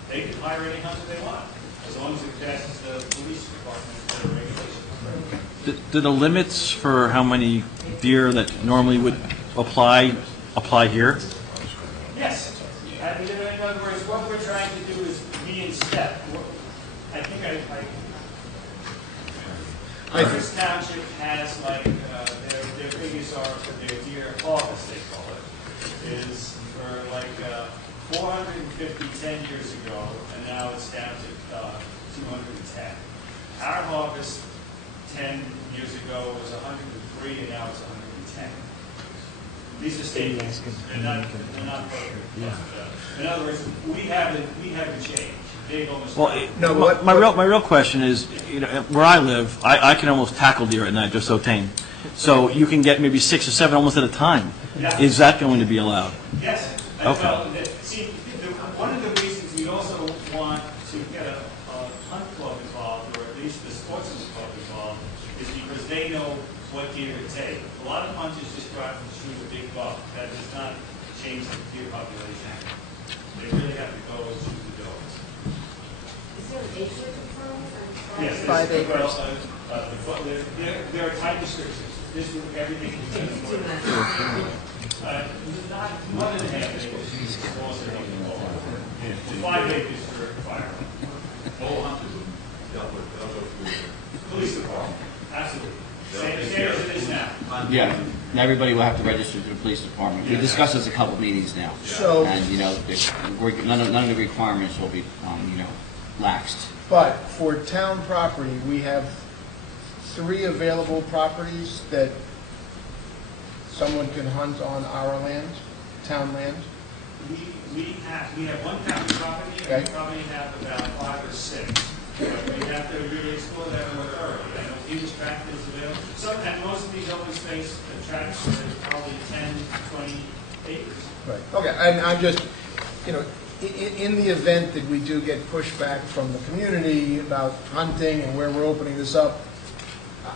they can hire any hunter they want, as long as it passes the police department regulations. Do the limits for how many deer that normally would apply here? Yes. I mean, in other words, what we're trying to do is be in step. I think Burgess Township has their figures are for their deer harvest, they call it, is for 450 10 years ago, and now it's down to 210. Our harvest 10 years ago was 103, and now it's 110. These are state figures. They're not perfect. In other words, we haven't changed. They've almost. Well, my real question is, where I live, I can almost tackle deer at night. They're so tame. So you can get maybe 6 or 7 almost at a time. Yeah. Is that going to be allowed? Yes. Okay. Well, see, one of the reasons we also want to get a hunt club involved, or at least the sportsman's club involved, is because they know what deer to take. A lot of hunters just go out and shoot a big buck. That does not change the deer population. They really have to go and shoot the dogs. Is there an acreage requirement? Yes. 5 acres. Well, there are time restrictions. This is everything. Not more than half acres. Also, 5 acres for firearms. All hunters have dealt with, they'll go through. Police department, absolutely. Same as it is now. Yeah, and everybody will have to register to the police department. We discussed this a couple meetings now. So- And, none of the requirements will be, laxed. But for town property, we have 3 available properties that someone can hunt on our land, town land. We have one county property, and Okay. we probably have about 5 or 6. But we have to really explore that more thoroughly. I know Peters tract is available. And most of these open space tracts are probably 10, 20 acres. Right. Okay, and I'm just, in the event that we do get pushback from the community about hunting and where we're opening this up,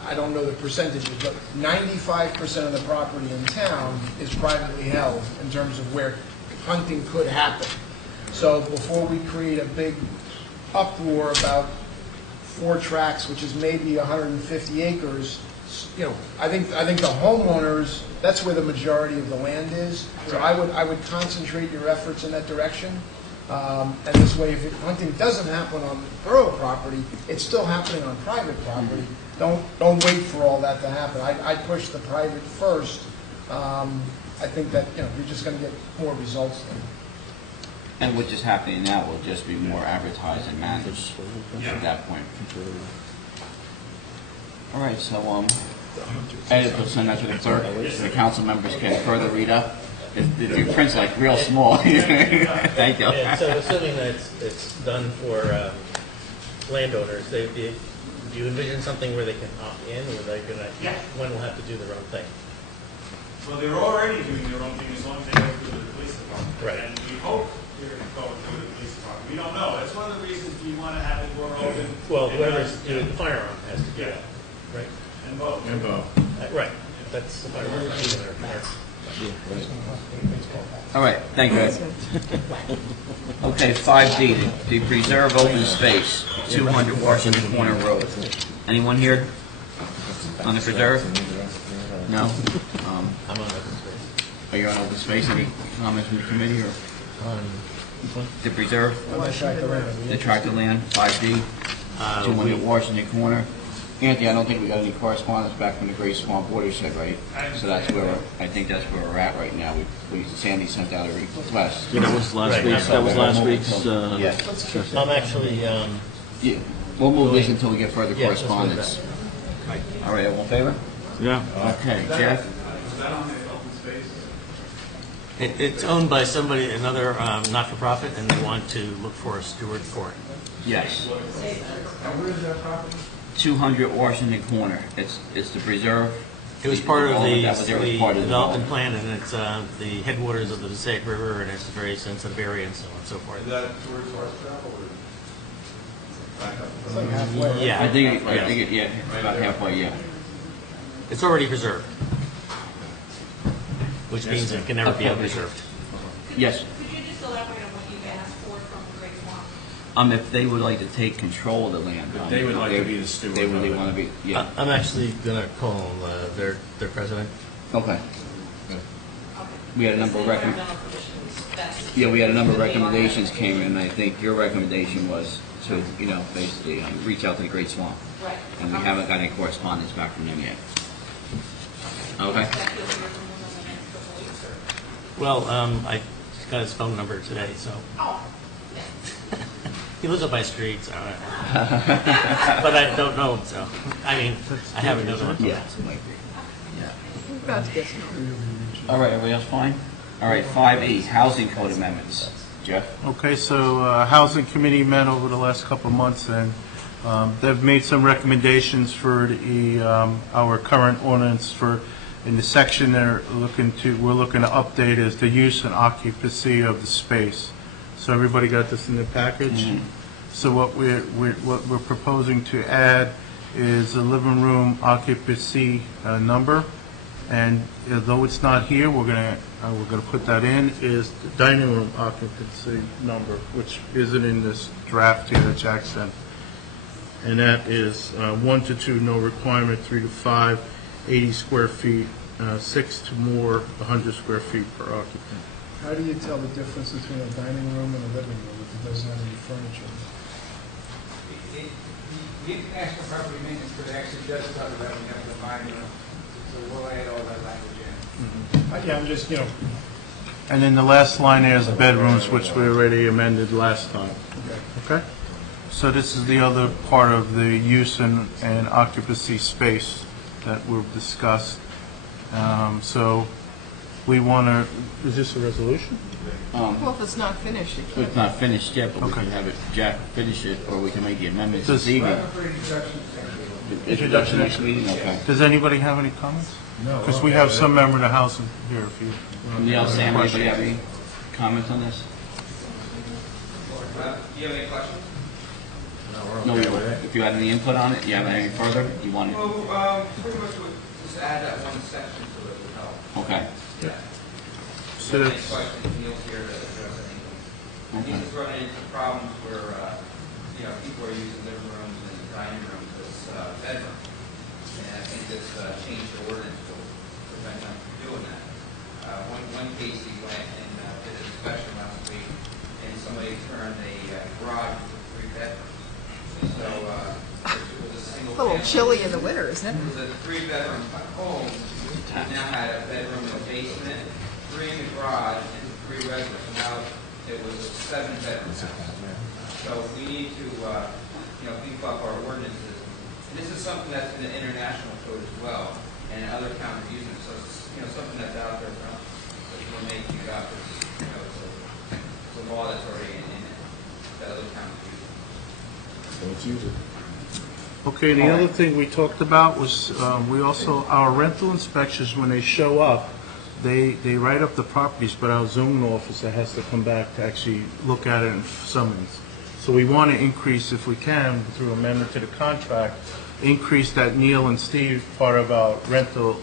I don't know the percentages, but 95% of the property in town is privately held in terms of where hunting could happen. So before we create a big uproar about 4 tracts, which is maybe 150 acres, I think the homeowners, that's where the majority of the land is. So I would concentrate your efforts in that direction. And this way, if hunting doesn't happen on borough property, it's still happening on private property. Don't wait for all that to happen. I'd push the private first. I think that, you're just going to get more results then. And what's just happening now will just be more advertised and managed at that point. All right, so, edit will send that to the clerk, so the council members can further read up. Your print's like real small. Thank you. Yeah, so assuming that it's done for landowners, do you envision something where they can opt in, or they're gonna, one will have to do their own thing? Well, they're already doing their own thing as long as they go through the police department. Right. And we hope they're going to go through the police department. We don't know. That's one of the reasons we want to have it more open. Well, And, whoever's doing the firearm has to do Yeah. that, right? And both. Right, that's the firearm. That's- All right, thank you, Ed. Okay, 5D, the preserve open space, 200 Washington Corner Road. Anyone here on the preserve? No? I'm on open space. Are you on open space? Any comments from the committee or the preserve? The tract of land, 5D, 200 Washington Corner. Anthony, I don't think we got any correspondence back from the Great Swamp Watershed, right? So that's where I think that's where we're at right now. Sandy sent out a request. Yeah, that was last week's. That was last week's. Yeah. I'm actually, Yeah, we'll move this until we get further Yeah, let's move correspondence. All right, everyone in favor? Yeah. Okay, Jeff? Is that on the open space? it's owned by somebody, another not-for-profit, and they want to look for a steward for it. Yes. And where is that property? 200 Washington Corner. It's the preserve. It was part of the That was there, was part of the development plan, and it's the headwaters of the Passaic River, and it's a very sensitive area, and so on and so forth. Is that towards horse travel or back up? It's like halfway. Yeah. I think yeah, about halfway, yeah. It's already preserved, which means it can never be unpreserved. Yes. Could you just elaborate on what you've asked for from the Great Swamp? If they would like to take control of the land. They would like to be the steward They of really it. want to be, yeah. I'm actually going to call their president. Okay. We had a number of we had a number of recommendations came in, and I think your recommendation was to, basically reach out to the Great Swamp. Right. And we haven't got any correspondence back from them yet. Okay. Well, I got his phone number today, so. Oh. He lives up my street, so. But I don't know him, so. I mean, I haven't known him. Yeah. About to get some. All right, everybody else fine? All right, 5E, housing code amendments. Jeff? Okay, so Housing Committee met over the last couple of months, and They've made some recommendations for our current ordinance in the section we're looking to update is the use and occupancy of the space. So everybody got this in their package? So what we're proposing to add is a living room occupancy number, and though it's not here, we're gonna put that in, is the dining room occupancy number, which isn't in this draft here that Jack sent. And that is 1 to 2, no requirement, 3 to 5, 80 square feet, 6 to more, 100 square feet per occupant. How do you tell the difference between a dining room and a living room if it doesn't have any furniture? The International Property Maintenance Code actually does talk about when you have the dining room, so we'll add all that language in. Yeah, I'm just, And then the last line there is the bedrooms, which we already amended last time. Okay? So this is the other part of the use and occupancy space that we've discussed. So we want to, is this a resolution? Well, if it's not finished, it can't. It's not finished yet, but we Okay. can have Jack finish it, or we can make the amendments Does- this evening. Introduction next meeting, okay. Does anybody have any comments? No. Because we have some member of the House in here if you. Neil, Sam, anybody have any comments on this? Do you have any questions? No, if you had any input on it, you have any further, you want to? Well, pretty much would just add that one section to it would help. Okay. Yeah. So Any that's- questions, Neil's here to address anything. He's just running into problems where, people are using living rooms and dining rooms as bedrooms. And I think this change the ordinance will prevent them from doing that. One case he went and did an inspection last week, and somebody turned a garage into 3 bedrooms. So it was a single. A little family. chilly in the winter, isn't it? It was a 3-bedroom home. It now had a bedroom in the basement, 3 in the garage, and 3 residents. Now it was a 7-bedroom house. So we need to, beef up our ordinances. And this is something that's in the international code as well, and other towns are using it. So it's, something that's out there that we're making it up. It's a law that's already in it that other towns are using. So let's use it. Okay, the other thing we talked about was, our rental inspections, when they show up, they write up the properties, but our zoning officer has to come back to actually look at it and summons. So we want to increase, if we can, through amendment to the contract, increase that Neil and Steve, part of our rental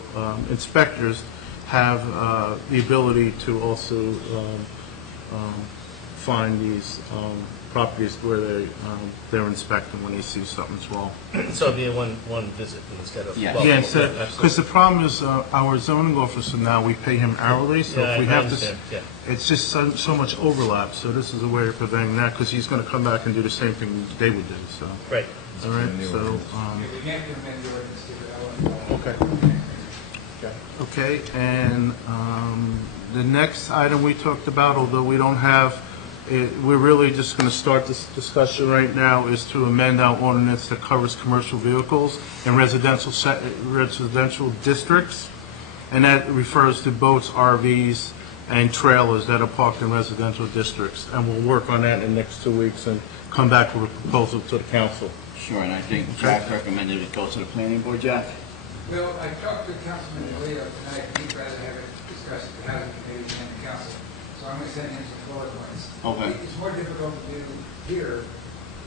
inspectors, have the ability to also find these properties where they're inspecting when they see something's wrong. So it'd be a one visit instead of. Yeah. well, Yeah, absolutely. because the problem is our zoning officer now, we pay him hourly, so Yeah, if we I have to, understand, yeah. it's just so much overlap, so this is a way of preventing that, because he's going to come back and do the same thing they would do, so. Right. All right, so, We can't amend the ordinance to it. okay, and the next item we talked about, although we don't have, we're really just going to start this discussion right now, is to amend our ordinance that covers commercial vehicles in residential districts, and that refers to boats, RVs, and trailers that are parked in residential districts. And we'll work on that in the next 2 weeks and come back with a proposal to the council. Sure, and I think Jack recommended it goes to the planning board, Jack? Bill, I talked to Councilman Leo tonight, he'd rather have it discussed at the housing committee than the council. So I'm going to send him some bullet points. Okay. It's more difficult to do here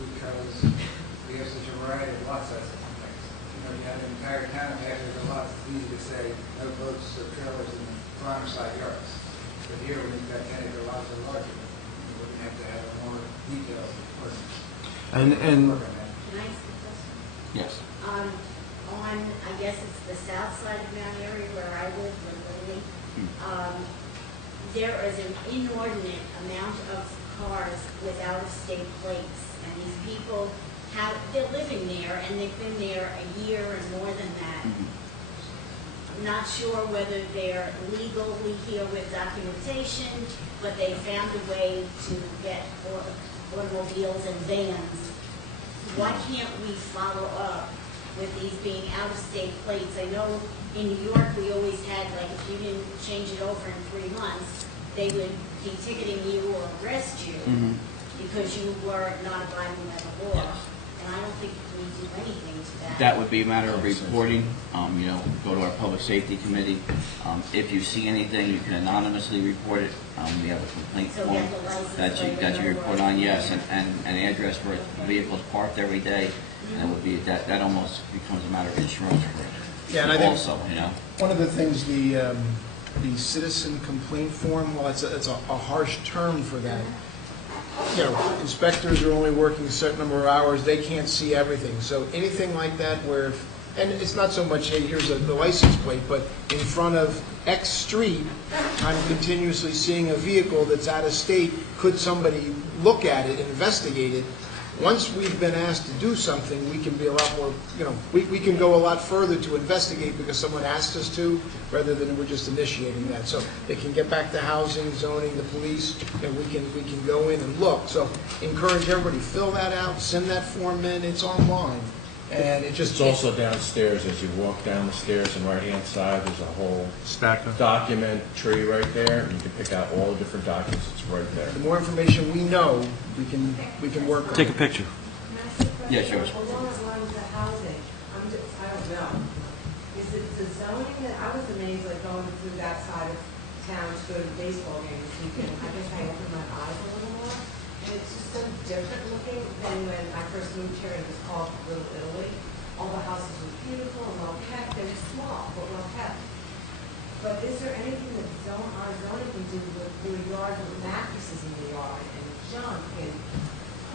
because we have such a variety of lot sizes and things. You have an entire town of acres of lots, it's easy to say no boats or trailers in the farm side yards. But here, when you've got 10-acre lots or larger, we're going to have to have a more detailed ordinance. And Work on that. Can I ask a question? Yes. On, I guess it's the south side of Mount Airy where I live, literally, there is an inordinate amount of cars with out-of-state plates. And these people they're living there and they've been there a year and more than that. I'm not sure whether they're legally here with documentation, but they found a way to get automobiles and vans. Why can't we follow up with these being out-of-state plates? I know in New York, we always had, like, if you didn't change it over in 3 months, they would be ticketing you or arrest you because you were not abiding by the law. And and I don't think we do anything to that. That would be a matter of reporting, go to our public safety committee. If you see anything, you can anonymously report it. We have a complaint So form get the license that you plate report on, yes, and an address where vehicles parked every day. And it would be, that almost becomes a matter of insurance for it. Yeah, and I think Also, one of the things, the citizen complaint form, well, it's a harsh term for that. Inspectors are only working a certain number of hours, they can't see everything. So anything like that where, and it's not so much, hey, here's the license plate, but in front of X street, I'm continuously seeing a vehicle that's out of state, could somebody look at it, investigate it? Once we've been asked to do something, we can be a lot more, we can go a lot further to investigate because someone asked us to, rather than we're just initiating that. So they can get back to housing, zoning, the police, and we can go in and look. So encourage everybody, fill that out, send that form in, it's online. And it just... It's also downstairs, as you walk down the stairs on the right-hand side, there's a whole stack of document tree right there, and you can pick out all the different documents, it's right there. The more information we know, we can work on. Take a picture. Yeah, sure. Along the lines of housing, I don't know. Is it the zoning that, I was amazed, like going through that side of town to go to baseball games this weekend. I guess I opened my eyes a little more. And it's just so different looking than when I first moved here and it was called Little Italy. All the houses were beautiful and well kept. They were small, but well kept. But is there anything that our zoning can do with the yard with mattresses in the yard and junk and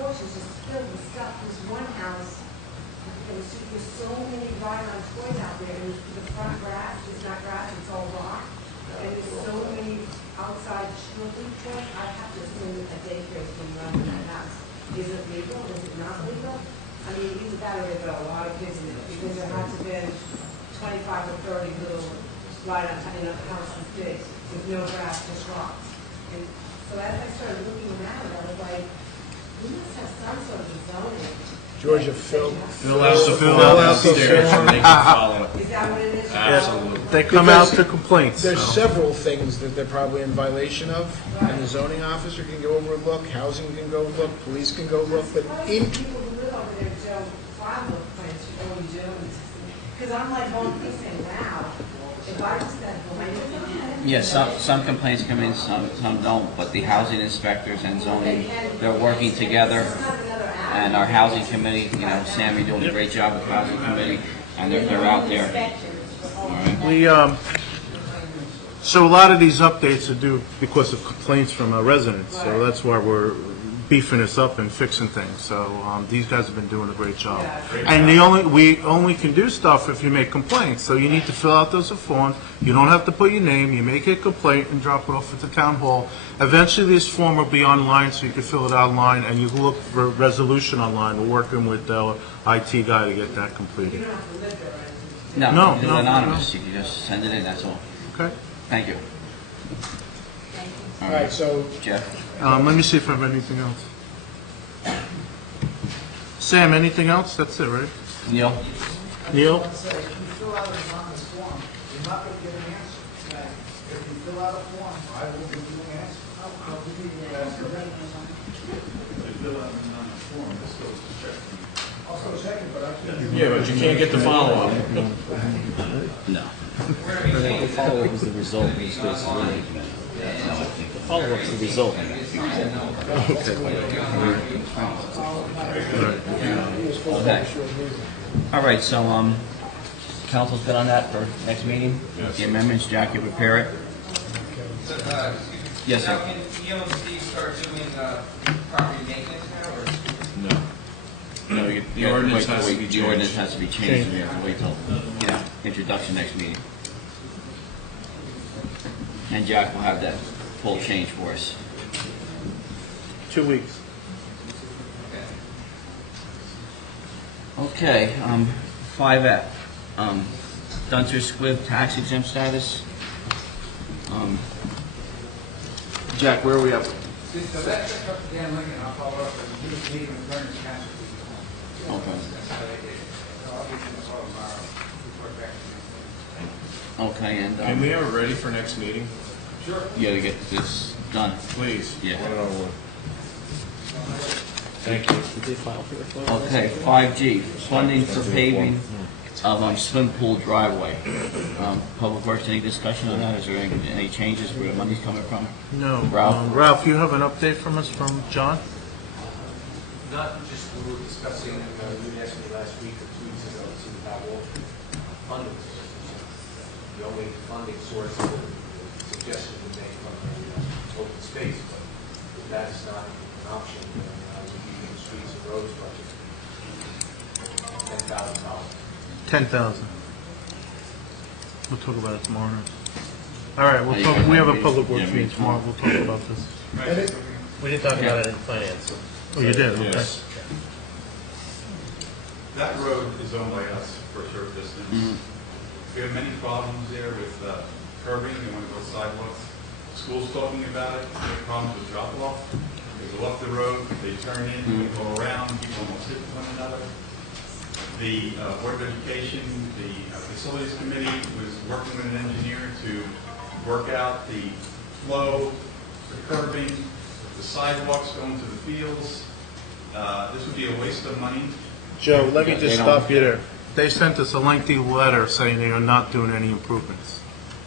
porches just filled with stuff? There's one house, there's so many ride-on toys out there, and the front grass is not grass, it's all rock. And there's so many outside children toys. I have to assume a daycare is being run in that house. Is it legal? Is it not legal? I mean, either that or they've got a lot of kids in it, because there has to be 25 or 30 little ride-on, house this big, with no grass, just rocks. And so as I started looking around, I was like, we must have some sort of zoning. Georgia, fill out the form downstairs and they can follow it. Is that what it is? Absolutely. They come out to complaints. There's so. several things that they're probably in violation of, and the zoning officer can go over and look, housing can go look, police can go look, but in... People who live over there don't file those plans for what we do, because I'm like going through saying, wow, if I just said, Yes, some complaints come in, some don't, but the housing inspectors and zoning, they're working together. And our housing committee, Sam, you're doing a great job with the housing committee, and they're out there. All right. We, so a lot of these updates are due because of complaints from our residents, so that's why we're beefing this up and fixing things. So these guys have been doing a great job. And we only can do stuff if you make complaints, so you need to fill out those forms. You don't have to put your name, you make a complaint and drop it off at the town hall. Eventually this form will be online, so you can fill it online, and you can look for a resolution online. We're working with the IT guy to get that completed. No, it's anonymous. You can just send it in, that's all. Okay. Thank you. All right, so... Jeff? Let me see if I have anything else. Sam, anything else? That's it, right? Neil? Neil? If you fill out a Thomas form, you're not going to get an answer. If you fill out a form, I will give you an answer. I'll give you an answer. If you fill out a anonymous form, this goes to checking. I'll go checking, but I can't. Yeah, but you can't get the follow-up. No. The follow-up is the result in this case, really. The follow-up is the result. Okay. All right, so, council's good on that for next meeting? The amendments, Jack, you prepare it? Yes, sir. Now, can you and Steve start doing property maintenance now, or? No, The ordinance has to be The ordinance changed. has to be changed, and we have to wait till, introduction next meeting. And Jack will have that full change for us. 2 weeks. Okay, 5F, Dunter Squibb tax exempt status. Jack, where are we at? So that's up to Dan Lincoln, I'll follow up with you, meeting with Vernon Council. Okay. That's how they did it. So I'll be in the call tomorrow, report back to you. Okay, and, Can we have it ready for next meeting? Sure. yeah, to get this done. Please. Yeah. Want it over with. Thank you. Did they file for your Okay, 5G, funding for paving of swim pool driveway. Public Works, any discussion on that? Is there any changes where the money's coming from? No. Ralph? Ralph, you have an update from us from John? Not just, we were discussing, you asked me last week or 2 weeks ago, to about funding. The only funding source of suggestion we make from the open space, but that is not an option. We keep the streets and roads budget $10,000. 10,000. We'll talk about it tomorrow night. All right, we'll talk, we have a public works meeting tomorrow, we'll talk about this. We didn't talk about it in finance. Oh, you did? Okay. Yes. That road is owned by us for a short distance. We have many problems there with curbing, they want to go sidewalks. School's talking about it, we have problems with drop-off. They go up the road, they turn in, they go around, people almost hit one another. The Board of Education, the Facilities Committee was working with an engineer to work out the flow, the curbing, the sidewalks going to the fields. This would be a waste of money. Joe, let me just stop you there. They sent us a lengthy letter saying they are not doing any improvements.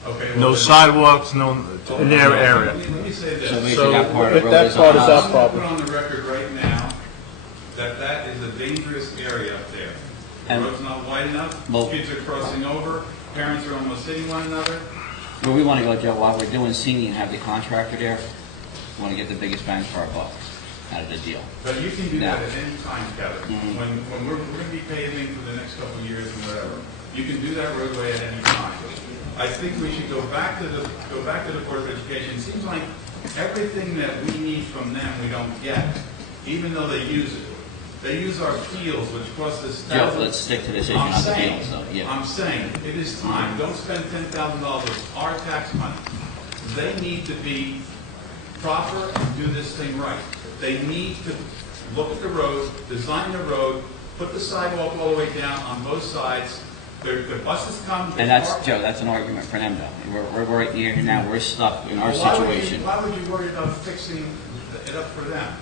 Okay. No sidewalks, no, in their area. Let me say this. So that part of the road that is part on is us. our problem. Put on the record right now that that is a dangerous area up there. The And- road's not wide enough, Well- kids are crossing over, parents are almost hitting one another. Where we want to go, Joe, while we're doing senior and have the contractor there, we want to get the biggest bang for our buck out of the deal. But you can do that Now- at any time, Kevin. When we're going to be paving for the next couple of years and whatever, you can do that roadway at any time. I think we should go back to the Board of Education. It seems like everything that we need from them, we don't get, even though they use it. They use our fields, which cost us Joe, thousands. let's stick to this issue, not the fields, though, yeah. I'm saying, it is time. Don't spend $10,000 of our tax money. They need to be proper and do this thing right. They need to look at the road, design the road, put the sidewalk all the way down on both sides. The buses come. And that's, Joe, that's an argument for them, though. We're right here now, we're stuck in our Why would you- situation. Why would you worry about fixing it up for them?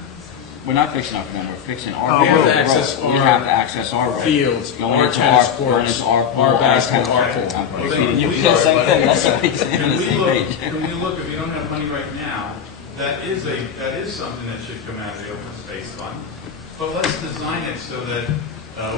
We're not fixing our them, we're fixing our Oh, road. we have to access We our have to access our road. fields, Going our into tennis going courts, into our pool, our basketball, our our tennis- pool. I'm Well, repeating. You we did the same are, thing, that's what he's saying, on Can the we same look, page. can we look, if you don't have money right now, that is something that should come out of the open space fund. But let's design it so that,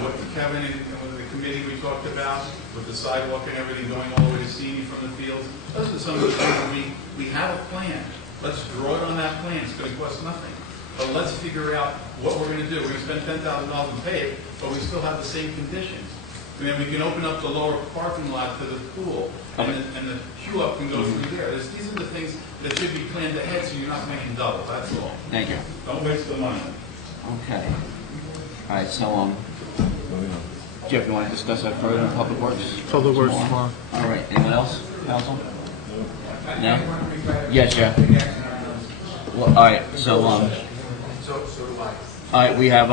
what Kevin and with the committee we talked about, with the sidewalk and everything going all the way to Senior from the fields, those are some of the things that we have a plan. Let's draw it on that plan, it's gonna cost nothing. But let's figure out what we're gonna do. We're gonna spend $10,000 and pay it, but we still have the same conditions. And then we can open up the lower parking lot to the pool, and the queue up can go through there. These are the things that should be planned ahead, so you're not paying double, that's all. Thank you. Don't waste the money. Okay. All right, so, Jeff, you want to discuss that further in Public Works? Public Works tomorrow. All right, anyone else, council? No? Yes, Jeff. Well, all right, so, So do I. all right, we have,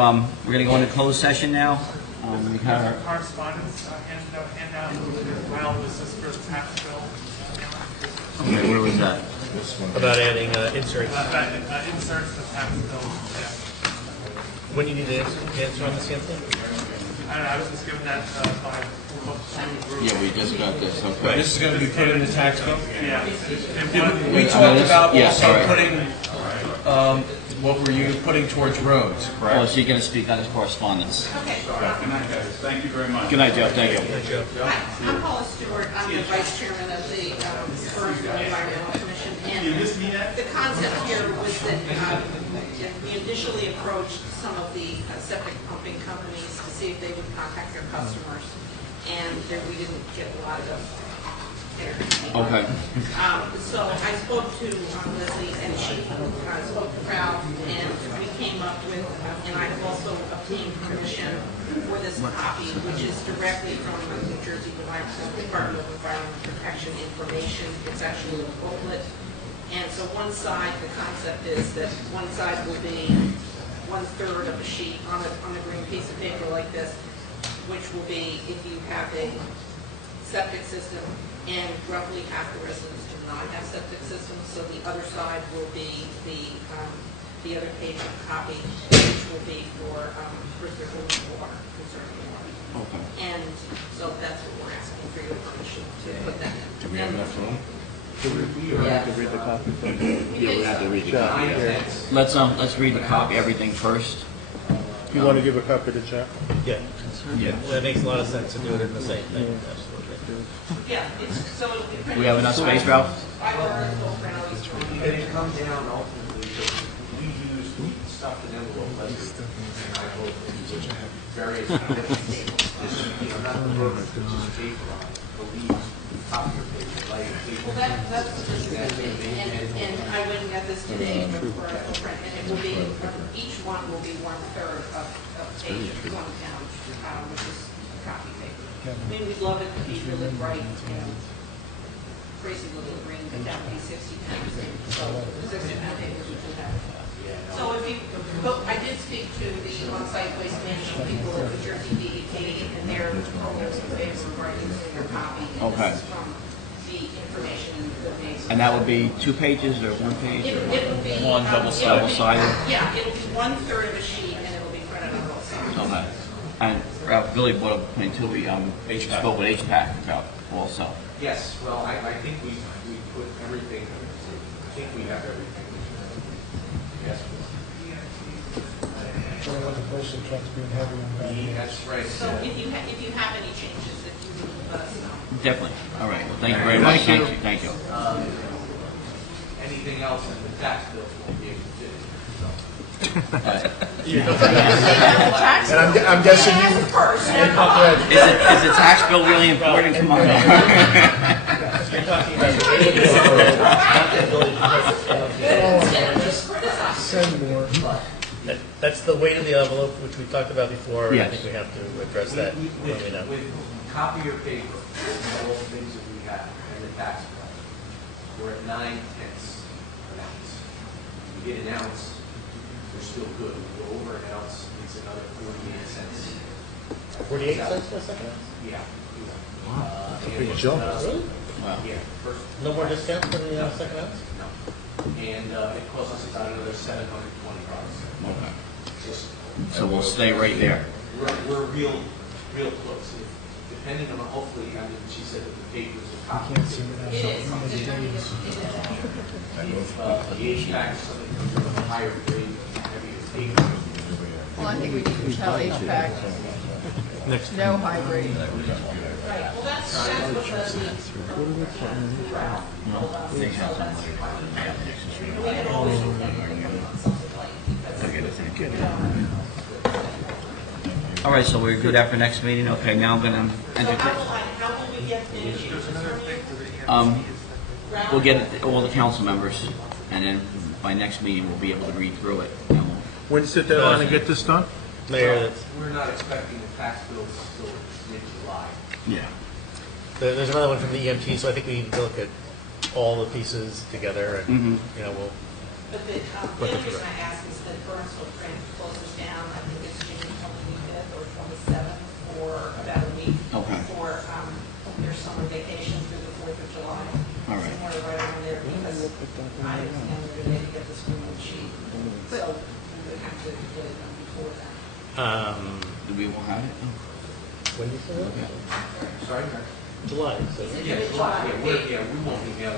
we're gonna go into closed session now. We have, Correspondence, handout as well, this is for the tax bill. okay, where was that? About adding inserts. Inserts the tax bill, yeah. When do you need to answer on this, Anthony? I was just given that by group. Yeah, we just got this, okay. This is going to be put in the tax bill? Yeah. We talked about Yes, all also right. putting, what were you putting towards roads, Oh, correct? so you're gonna speak on this correspondence? Okay. Good night, guys. Thank you very much. Good night, Joe, thank you. Hi, I'm Paula Stewart. I'm the vice chairman of the Borough Environmental Commission. You And missed me yet? the concept here was that we initially approached some of the septic pumping companies to see if they would contact their customers. And there we didn't get a lot of interest. Okay. So I spoke to Leslie, and she spoke to Ralph, and we came up with, and I have also obtained permission for this copy, which is directly from the New Jersey Department of Environmental Protection information. It's actually a booklet. And so one side, the concept is that one side will be 1/3 of a sheet on a green piece of paper like this, which will be if you have a septic system, and roughly half the residents do not have septic systems, so the other side will be the the other page of the copy, which will be for water, conserving water. Okay. And so that's what we're asking for your permission to put that in. Do we have enough room? Yeah. We have to read the copy. Yeah, we have to read the copy. Yeah. Let's read the copy, everything first. You want to give a copy to Jack? Yeah. Yeah. That makes a lot of sense to do it in the same thing, absolutely. Yeah, so it'll be pretty. We have enough space, Ralph? I will print all these drawings. It come down ultimately, because we used stuff in envelope letters, and I hope various, not the program, just paper on it, but we use copier paper, lighter paper. Well, that's what this is going to be, and I went and got this today for a print, and it will be, each one will be 1/3 of page one pound, which is copy paper. I mean, we'd love it to be really bright, crazy little green, but that would be 60 pounds, so 60 pound paper we do have. So if you, but I did speak to the on-site waste management people at the Jersey DEP, and they're almost in favor of writing in their copy. And Okay. this is from the information that they. And that would be 2 pages or 1 page? It would be. One double-sided? Yeah, it'll be 1/3 of a sheet, and it'll be printed on both sides. Okay. And Ralph, Billy brought up a point too, we spoke with HPAC about also. Yes, well, I think we put everything, I think we have everything. Yes. Don't want the postal trucks being heavy on that. That's right. So if you have any changes, if you would let us know. Definitely. All right. Well, thank you very much. Thank you. Anything else in the tax bills won't be able to do. And I'm guessing you. Is the tax bill really important? Come on. You're talking about Send more. That's the weight of the envelope, which we talked about before. I Yes. think we have to address that when we know. With copier paper, and all the things that we have, and the tax bill, we're at 9/10 an ounce. We get an ounce, we're still good. We go over an ounce, it's another 48 cents. 48 cents for a second? Yeah. That's a big jump. Really? Wow. Yeah. First, No more discounts for the second ounce? no. And it costs us about another $720. Okay. Just, So we'll stay right there. we're real close. Depending on, hopefully, I mean, she said that the papers are I can't see without It is. something in the days. If the HVAC, something comes in with a higher grade, heavier paper. Well, I think we need to tell HVAC, no high grade. Right, well, that's what the throughout. They have some We had always been thinking on something like, because All right, so we do that for next meeting. Okay, now I'm going to So entertain. how will we get the issues from you? We'll get all the council members, and then by next meeting, we'll be able to read through it. And we'll- When's the deadline to get this done? Mayor, that's, We're not expecting the tax bills until mid-July. Yeah. there's another one from the EMT, so I think we need to look at all the pieces together and, we'll, But the only reason I ask is that Burnsville train closes down, I think it's June 25th or 27th for about a week. Okay. For their summer vacation through the 4th of July. All right. Somewhere right around there, because I was the other day to get this remote sheet. So we would have to get it done before that. We will have it? when do you say that? Sorry? July, so, Yeah, July, we won't be mailing till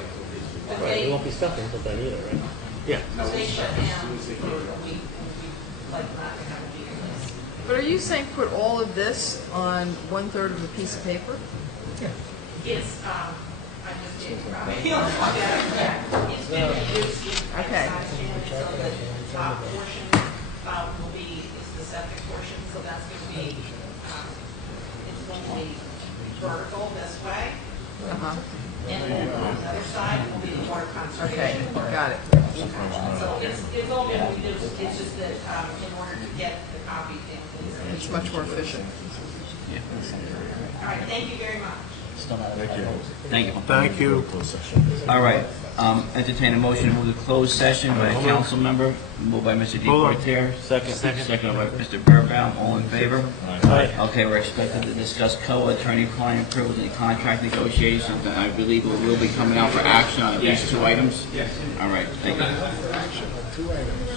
But right, we they, won't be stuffing until then either, right? Yeah. No, they we shut start as down soon as they for get a it. week, and we like not to have a meeting this. But are you saying put all of this on 1/3 of a piece of paper? It's, I just did, probably, it's been reduced. Okay. So the top portion, will be, is the septic portion, so that's gonna be, it's going to be vertical this way. Uh-huh. And then on the other side will be the water Okay, conservation. got it. So it's all been reduced, it's just that, in order to get the copy things. It's much more efficient. All right, thank you very much. Thank you. Thank you. All right, entertain a motion to move to closed session by a council member, moved by Mr. Hold on. Deportaire. Second. Second by Mr. Burbaum, all in favor? Aye. Okay, we're expected to discuss COA attorney-client privilege and contract negotiations, and I believe we will be coming out for action on these two items? Yes. All right, thank you. Two items.